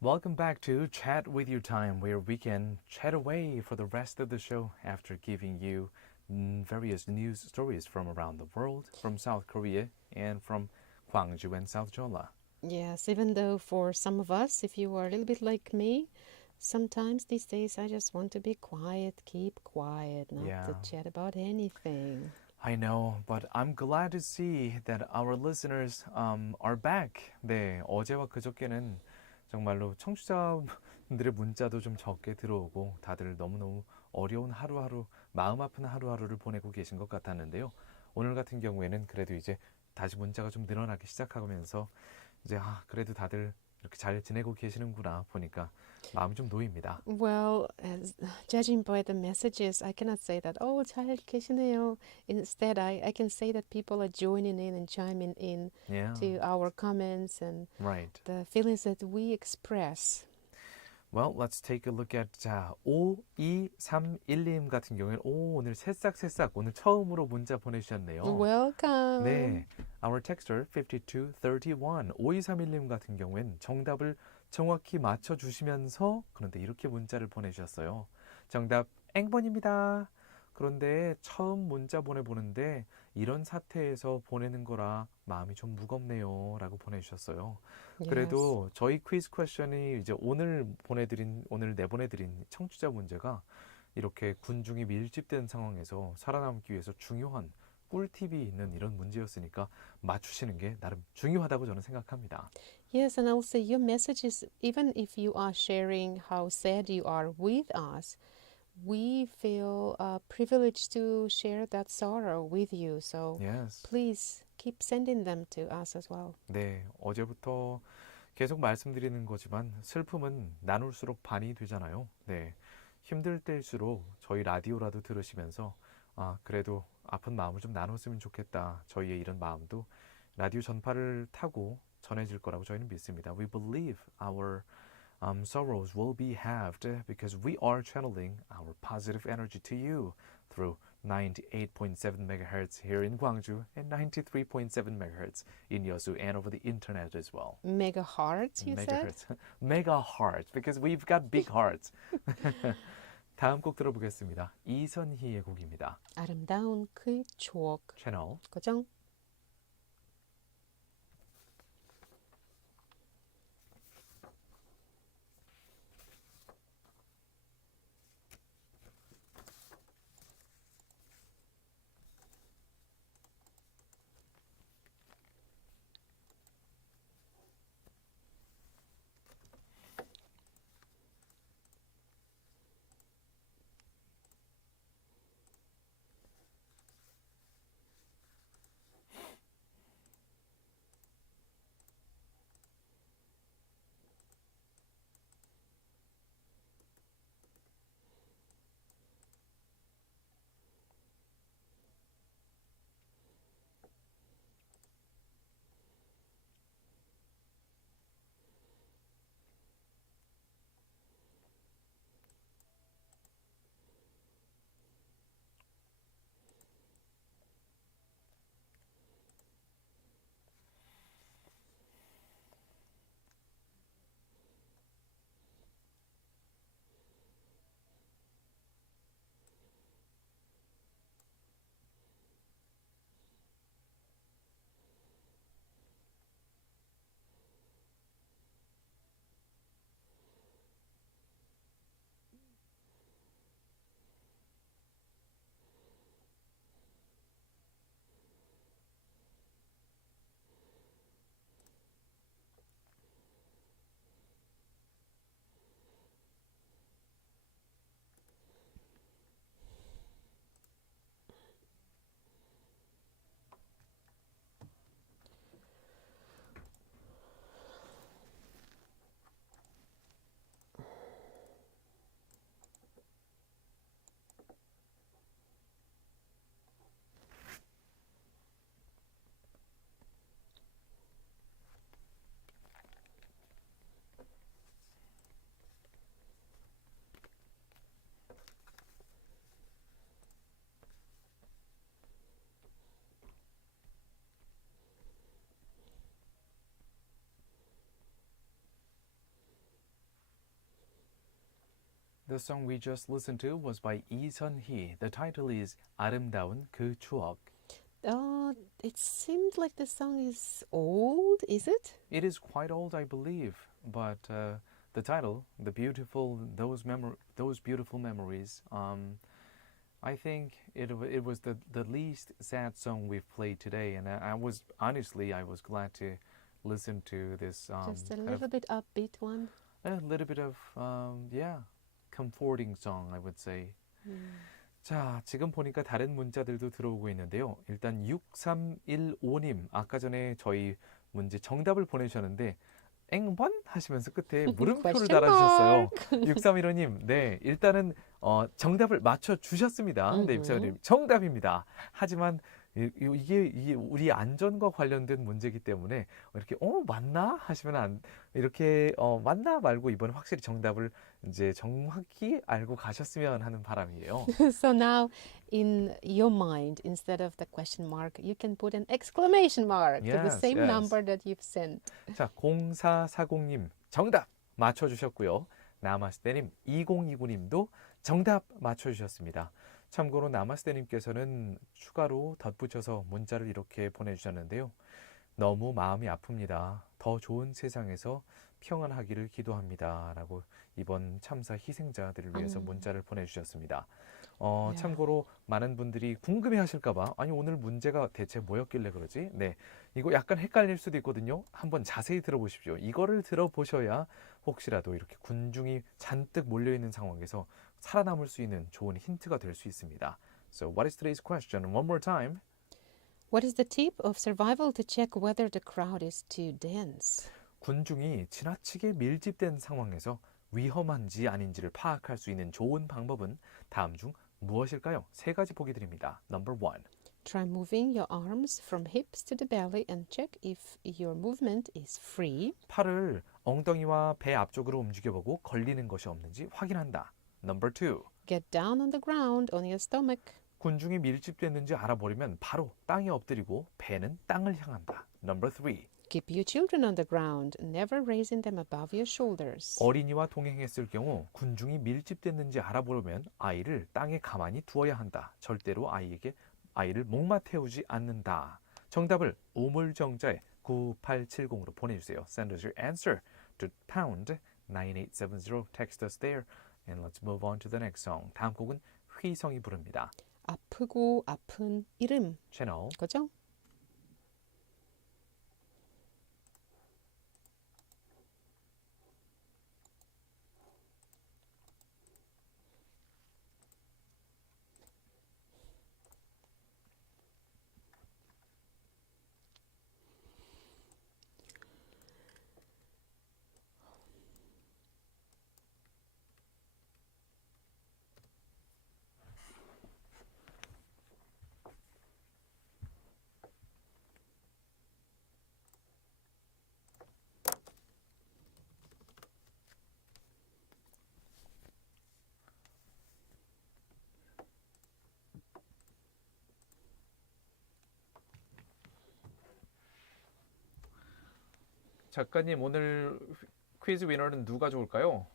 Welcome back to Chat With You Time, where we can chat away for the rest of the show after giving you various news stories from around the world, from South Korea and from Gwangju and South Jeolla. Yes, even though for some of us, if you are a little bit like me, sometimes these days I just want to be quiet, keep quiet, not to Yeah. chat about anything. I know, but I'm glad to see that our listeners are back. 네, 어제와 그저께는 정말로 청취자분들의 문자도 좀 적게 들어오고 다들 너무너무 어려운 하루하루, 마음 아픈 하루하루를 보내고 계신 것 같았는데요. 오늘 같은 경우에는 그래도 이제 다시 문자가 좀 늘어나기 시작하면서 이제 그래도 다들 이렇게 잘 지내고 계시는구나 보니까 마음이 좀 놓입니다. Well, judging by the messages, I cannot say that, oh, 잘 계시네요. Instead, I can say that people are joining in and chiming in Yeah, to our comments and right. the feelings that we express. Well, let's take a look at 5231님 같은 경우에는 오늘 새싹 오늘 처음으로 문자 보내주셨네요. Welcome. 네, our texter 5231 5231님 같은 경우엔 정답을 정확히 맞춰주시면서 그런데 이렇게 문자를 보내주셨어요. 정답 N번입니다. 그런데 처음 문자 보내보는데 이런 사태에서 보내는 거라 마음이 좀 무겁네요 라고 보내주셨어요. 그래도 저희 퀴즈 퀘션이 이제 오늘 내보내드린 청취자 문제가 이렇게 군중이 밀집된 상황에서 살아남기 위해서 중요한 꿀팁이 있는 이런 문제였으니까 맞추시는 게 나름 중요하다고 저는 생각합니다. Yes, and also your messages, even if you are sharing how sad you are with us, we feel privileged to share that sorrow with you. So Yes. please keep sending them to us as well. 네, 어제부터 계속 말씀드리는 거지만 슬픔은 나눌수록 반이 되잖아요. 네, 힘들 때일수록 저희 라디오라도 들으시면서 그래도 아픈 마음을 좀 나눴으면 좋겠다. 저희의 이런 마음도 라디오 전파를 타고 전해질 거라고 저희는 믿습니다. We believe our sorrows will be halved because we are channeling our positive energy to you through 98.7 megahertz here in Gwangju and 93.7 megahertz in Yeosu and over the internet as well. Mega hearts, you said? Megahertz. Mega hearts because we've got big hearts. 다음 곡 들어보겠습니다. 이선희의 곡입니다. 아름다운 그 추억. 채널 고정. The song we just listened to was by Lee Sun-hee. The title is 아름다운 그 추억. It seemed like the song is old, is it? It is quite old, I believe, but the title, those beautiful memories. I think it was the least sad song we've played today, and I was glad to listen to this. Just a little bit upbeat one. A little bit of comforting song, I would say. 자, 지금 보니까 다른 문자들도 들어오고 있는데요. 일단 6315님, 아까 전에 저희 문제 정답을 보내주셨는데 앵번 하시면서 끝에 물음표를 달아주셨어요. 6315님, 네, 일단은 정답을 맞춰주셨습니다. 네, 6315님, 정답입니다. 하지만 이게 우리 안전과 관련된 문제이기 때문에 이렇게 맞나 하시면 이렇게 맞나 말고 이번에 확실히 정답을 이제 정확히 알고 가셨으면 하는 바람이에요. So now in your mind, instead of the question mark, you can put an exclamation mark to the same number that you've sent. 자, 0440님 정답 맞춰주셨고요. 나마스테님 2029님도 정답 맞춰주셨습니다. 참고로 나마스테님께서는 추가로 덧붙여서 문자를 이렇게 보내주셨는데요. 너무 마음이 아픕니다. 더 좋은 세상에서 평안하기를 기도합니다. 라고 이번 참사 희생자들을 위해서 문자를 보내주셨습니다. 참고로 많은 분들이 궁금해하실까봐 아니 오늘 문제가 대체 뭐였길래 그러지? 네, 이거 약간 헷갈릴 수도 있거든요. 한번 자세히 들어보십시오. 이거를 들어보셔야 혹시라도 이렇게 군중이 잔뜩 몰려있는 상황에서 살아남을 수 있는 좋은 힌트가 될 수 있습니다. So what is today's question? One more time. What is the tip of survival to check whether the crowd is too dense? 군중이 지나치게 밀집된 상황에서 위험한지 아닌지를 파악할 수 있는 좋은 방법은 다음 중 무엇일까요? 세 가지 보기 드립니다. Number 1. Try moving your arms from hips to the belly and check if your movement is free. 팔을 엉덩이와 배 앞쪽으로 움직여보고 걸리는 것이 없는지 확인한다. Number 2. Get down on the ground on your stomach. 군중이 밀집됐는지 알아보려면 바로 땅에 엎드리고 배는 땅을 향한다. Number 3. Keep your children on the ground, never raising them above your shoulders. 어린이와 동행했을 경우 군중이 밀집됐는지 알아보려면 아이를 땅에 가만히 두어야 한다. 절대로 아이를 목마 태우지 않는다. 정답을 우물정자에 9870으로 보내주세요. Send us your answer to pound 9870. Text us there. And let's move on to the next song. 다음 곡은 휘성이 부릅니다. 아프고 아픈 이름. 채널. 그죠? 작가님 오늘 퀴즈 위너는 누가 좋을까요?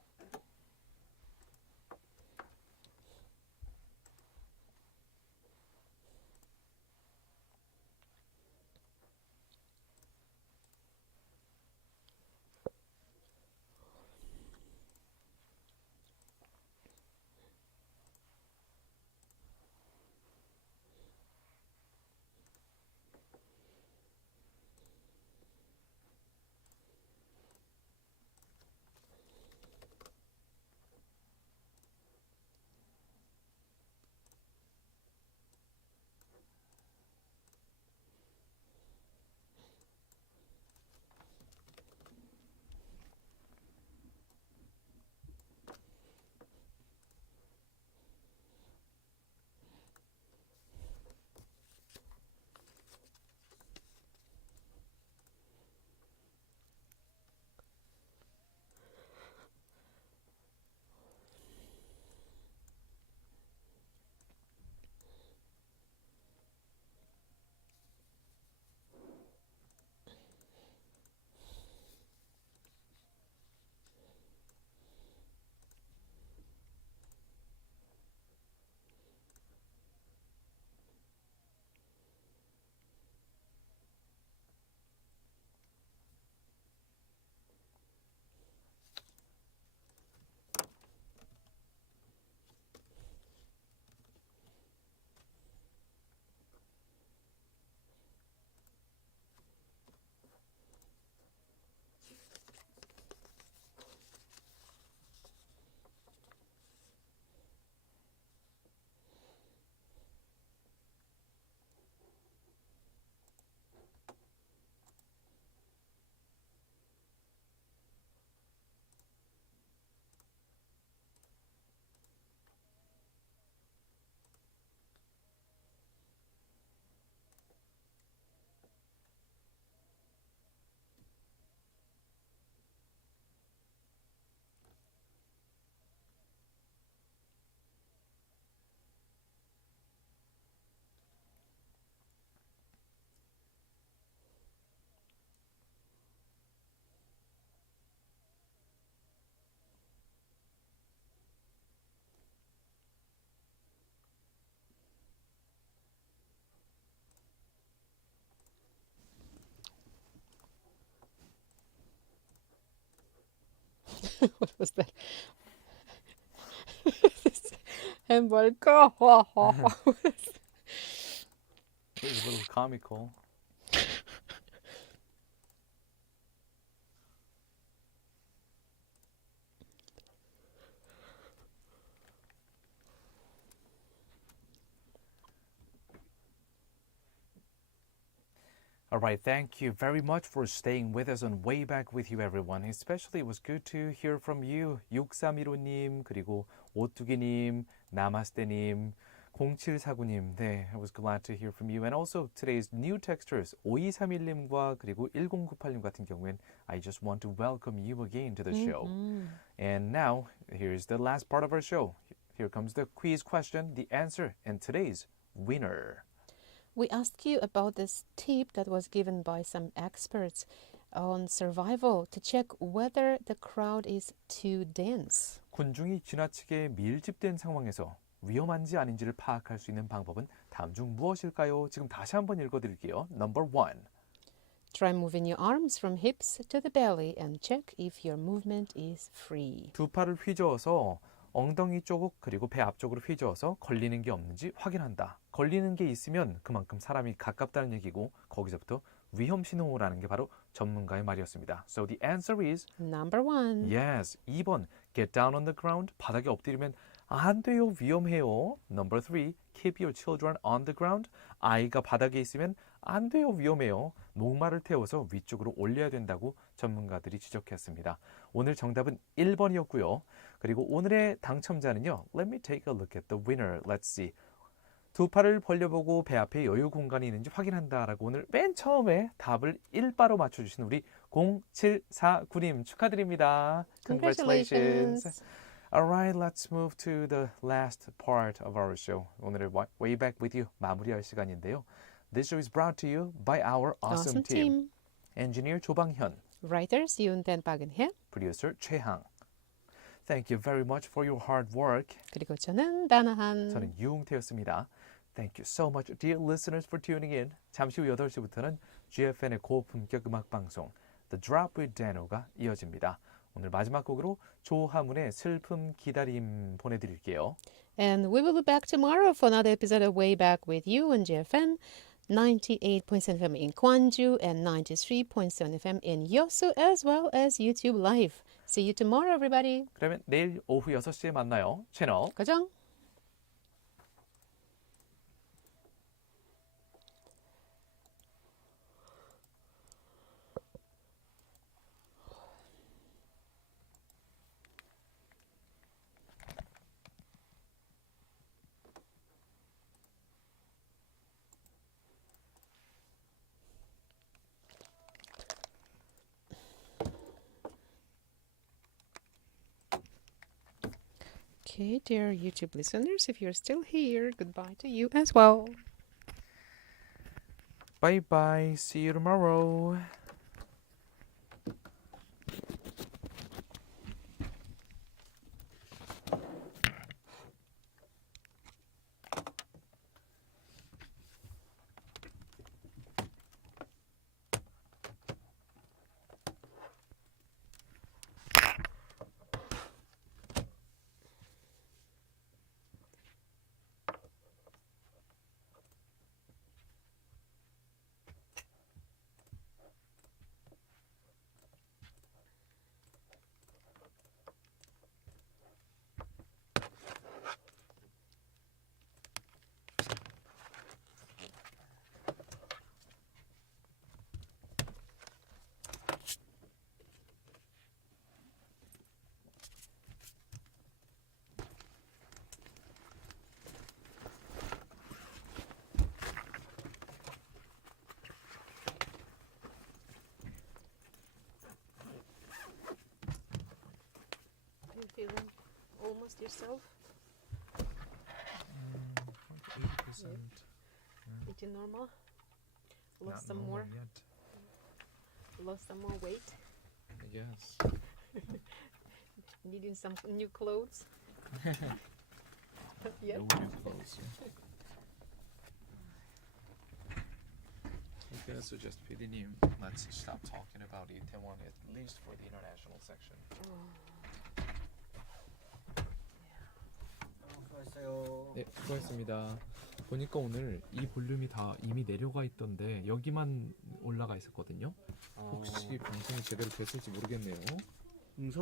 What was that? 햄버거. It was a little comical. All right, thank you very much for staying with us on Way Back with You, everyone. Especially it was good to hear from you. 6315님, 그리고 오뚜기님, 나마스테님, 0749님. 네, I was glad to hear from you. And also today's new texters, 5231님과 그리고 1098님 같은 경우엔 I just want to welcome you again to the show. And now, here's the last part of our show. Here comes the quiz question, the answer, and today's winner. We asked you about this tip that was given by some experts on survival to check whether the crowd is too dense. 군중이 지나치게 밀집된 상황에서 위험한지 아닌지를 파악할 수 있는 방법은 다음 중 무엇일까요? 지금 다시 한번 읽어드릴게요. Number 1. Try moving your arms from hips to the belly and check if your movement is free. 두 팔을 휘저어서 엉덩이 쪽 그리고 배 앞쪽으로 휘저어서 걸리는 게 없는지 확인한다. 걸리는 게 있으면 그만큼 사람이 가깝다는 얘기고 거기서부터 위험 신호라는 게 바로 전문가의 말이었습니다. So the answer is Number 1. yes. 2번 get down on the ground. 바닥에 엎드리면 안 돼요. 위험해요. Number 3 keep your children on the ground. 아이가 바닥에 있으면 안 돼요. 위험해요. 목마를 태워서 위쪽으로 올려야 된다고 전문가들이 지적했습니다. 오늘 정답은 1번이었고요. 그리고 오늘의 당첨자는요. Let me take a look at the winner. Let's see. 두 팔을 벌려보고 배 앞에 여유 공간이 있는지 확인한다라고 오늘 맨 처음에 답을 1바로 맞춰주신 우리 0749님 축하드립니다. Congratulations. Alright, let's move to the last part of our show. 오늘의 Way Back with You 마무리할 시간인데요. This show is brought to you by our awesome team. Engineer 조방현, Writers 윤텐 박은혜, Producer 최항. Thank you very much for your hard work. 그리고 저는 다나한. 저는 유웅태였습니다. Thank you so much, dear listeners, for tuning in. 잠시 후 8시부터는 GFN의 고품격 음악 방송 The Drop with Dano가 이어집니다. 오늘 마지막 곡으로 조하문의 슬픔 기다림 보내드릴게요. And we will be back tomorrow for another episode of Way Back with You on GFN 98.7 FM in Gwangju and 93.7 FM in Yosu as well as YouTube Live. See you tomorrow, everybody. 그러면 내일 오후 6시에 만나요. 채널 고정. Okay, dear YouTube listeners, if you're still here, goodbye to you as well. Bye bye. See you tomorrow. Feeling almost yourself? 80%. Eating normal? Not Lost some normal more? yet. Lost some more weight? I guess. Needing some new clothes? Yep. No new clothes. Okay, so just PD님, let's stop talking about Itaewon at least for the international section. Oh. 네, 수고했습니다. 보니까 오늘 이 볼륨이 다 이미 내려가 있던데 여기만 올라가 있었거든요. 혹시 방송이 제대로 됐을지 모르겠네요. 음성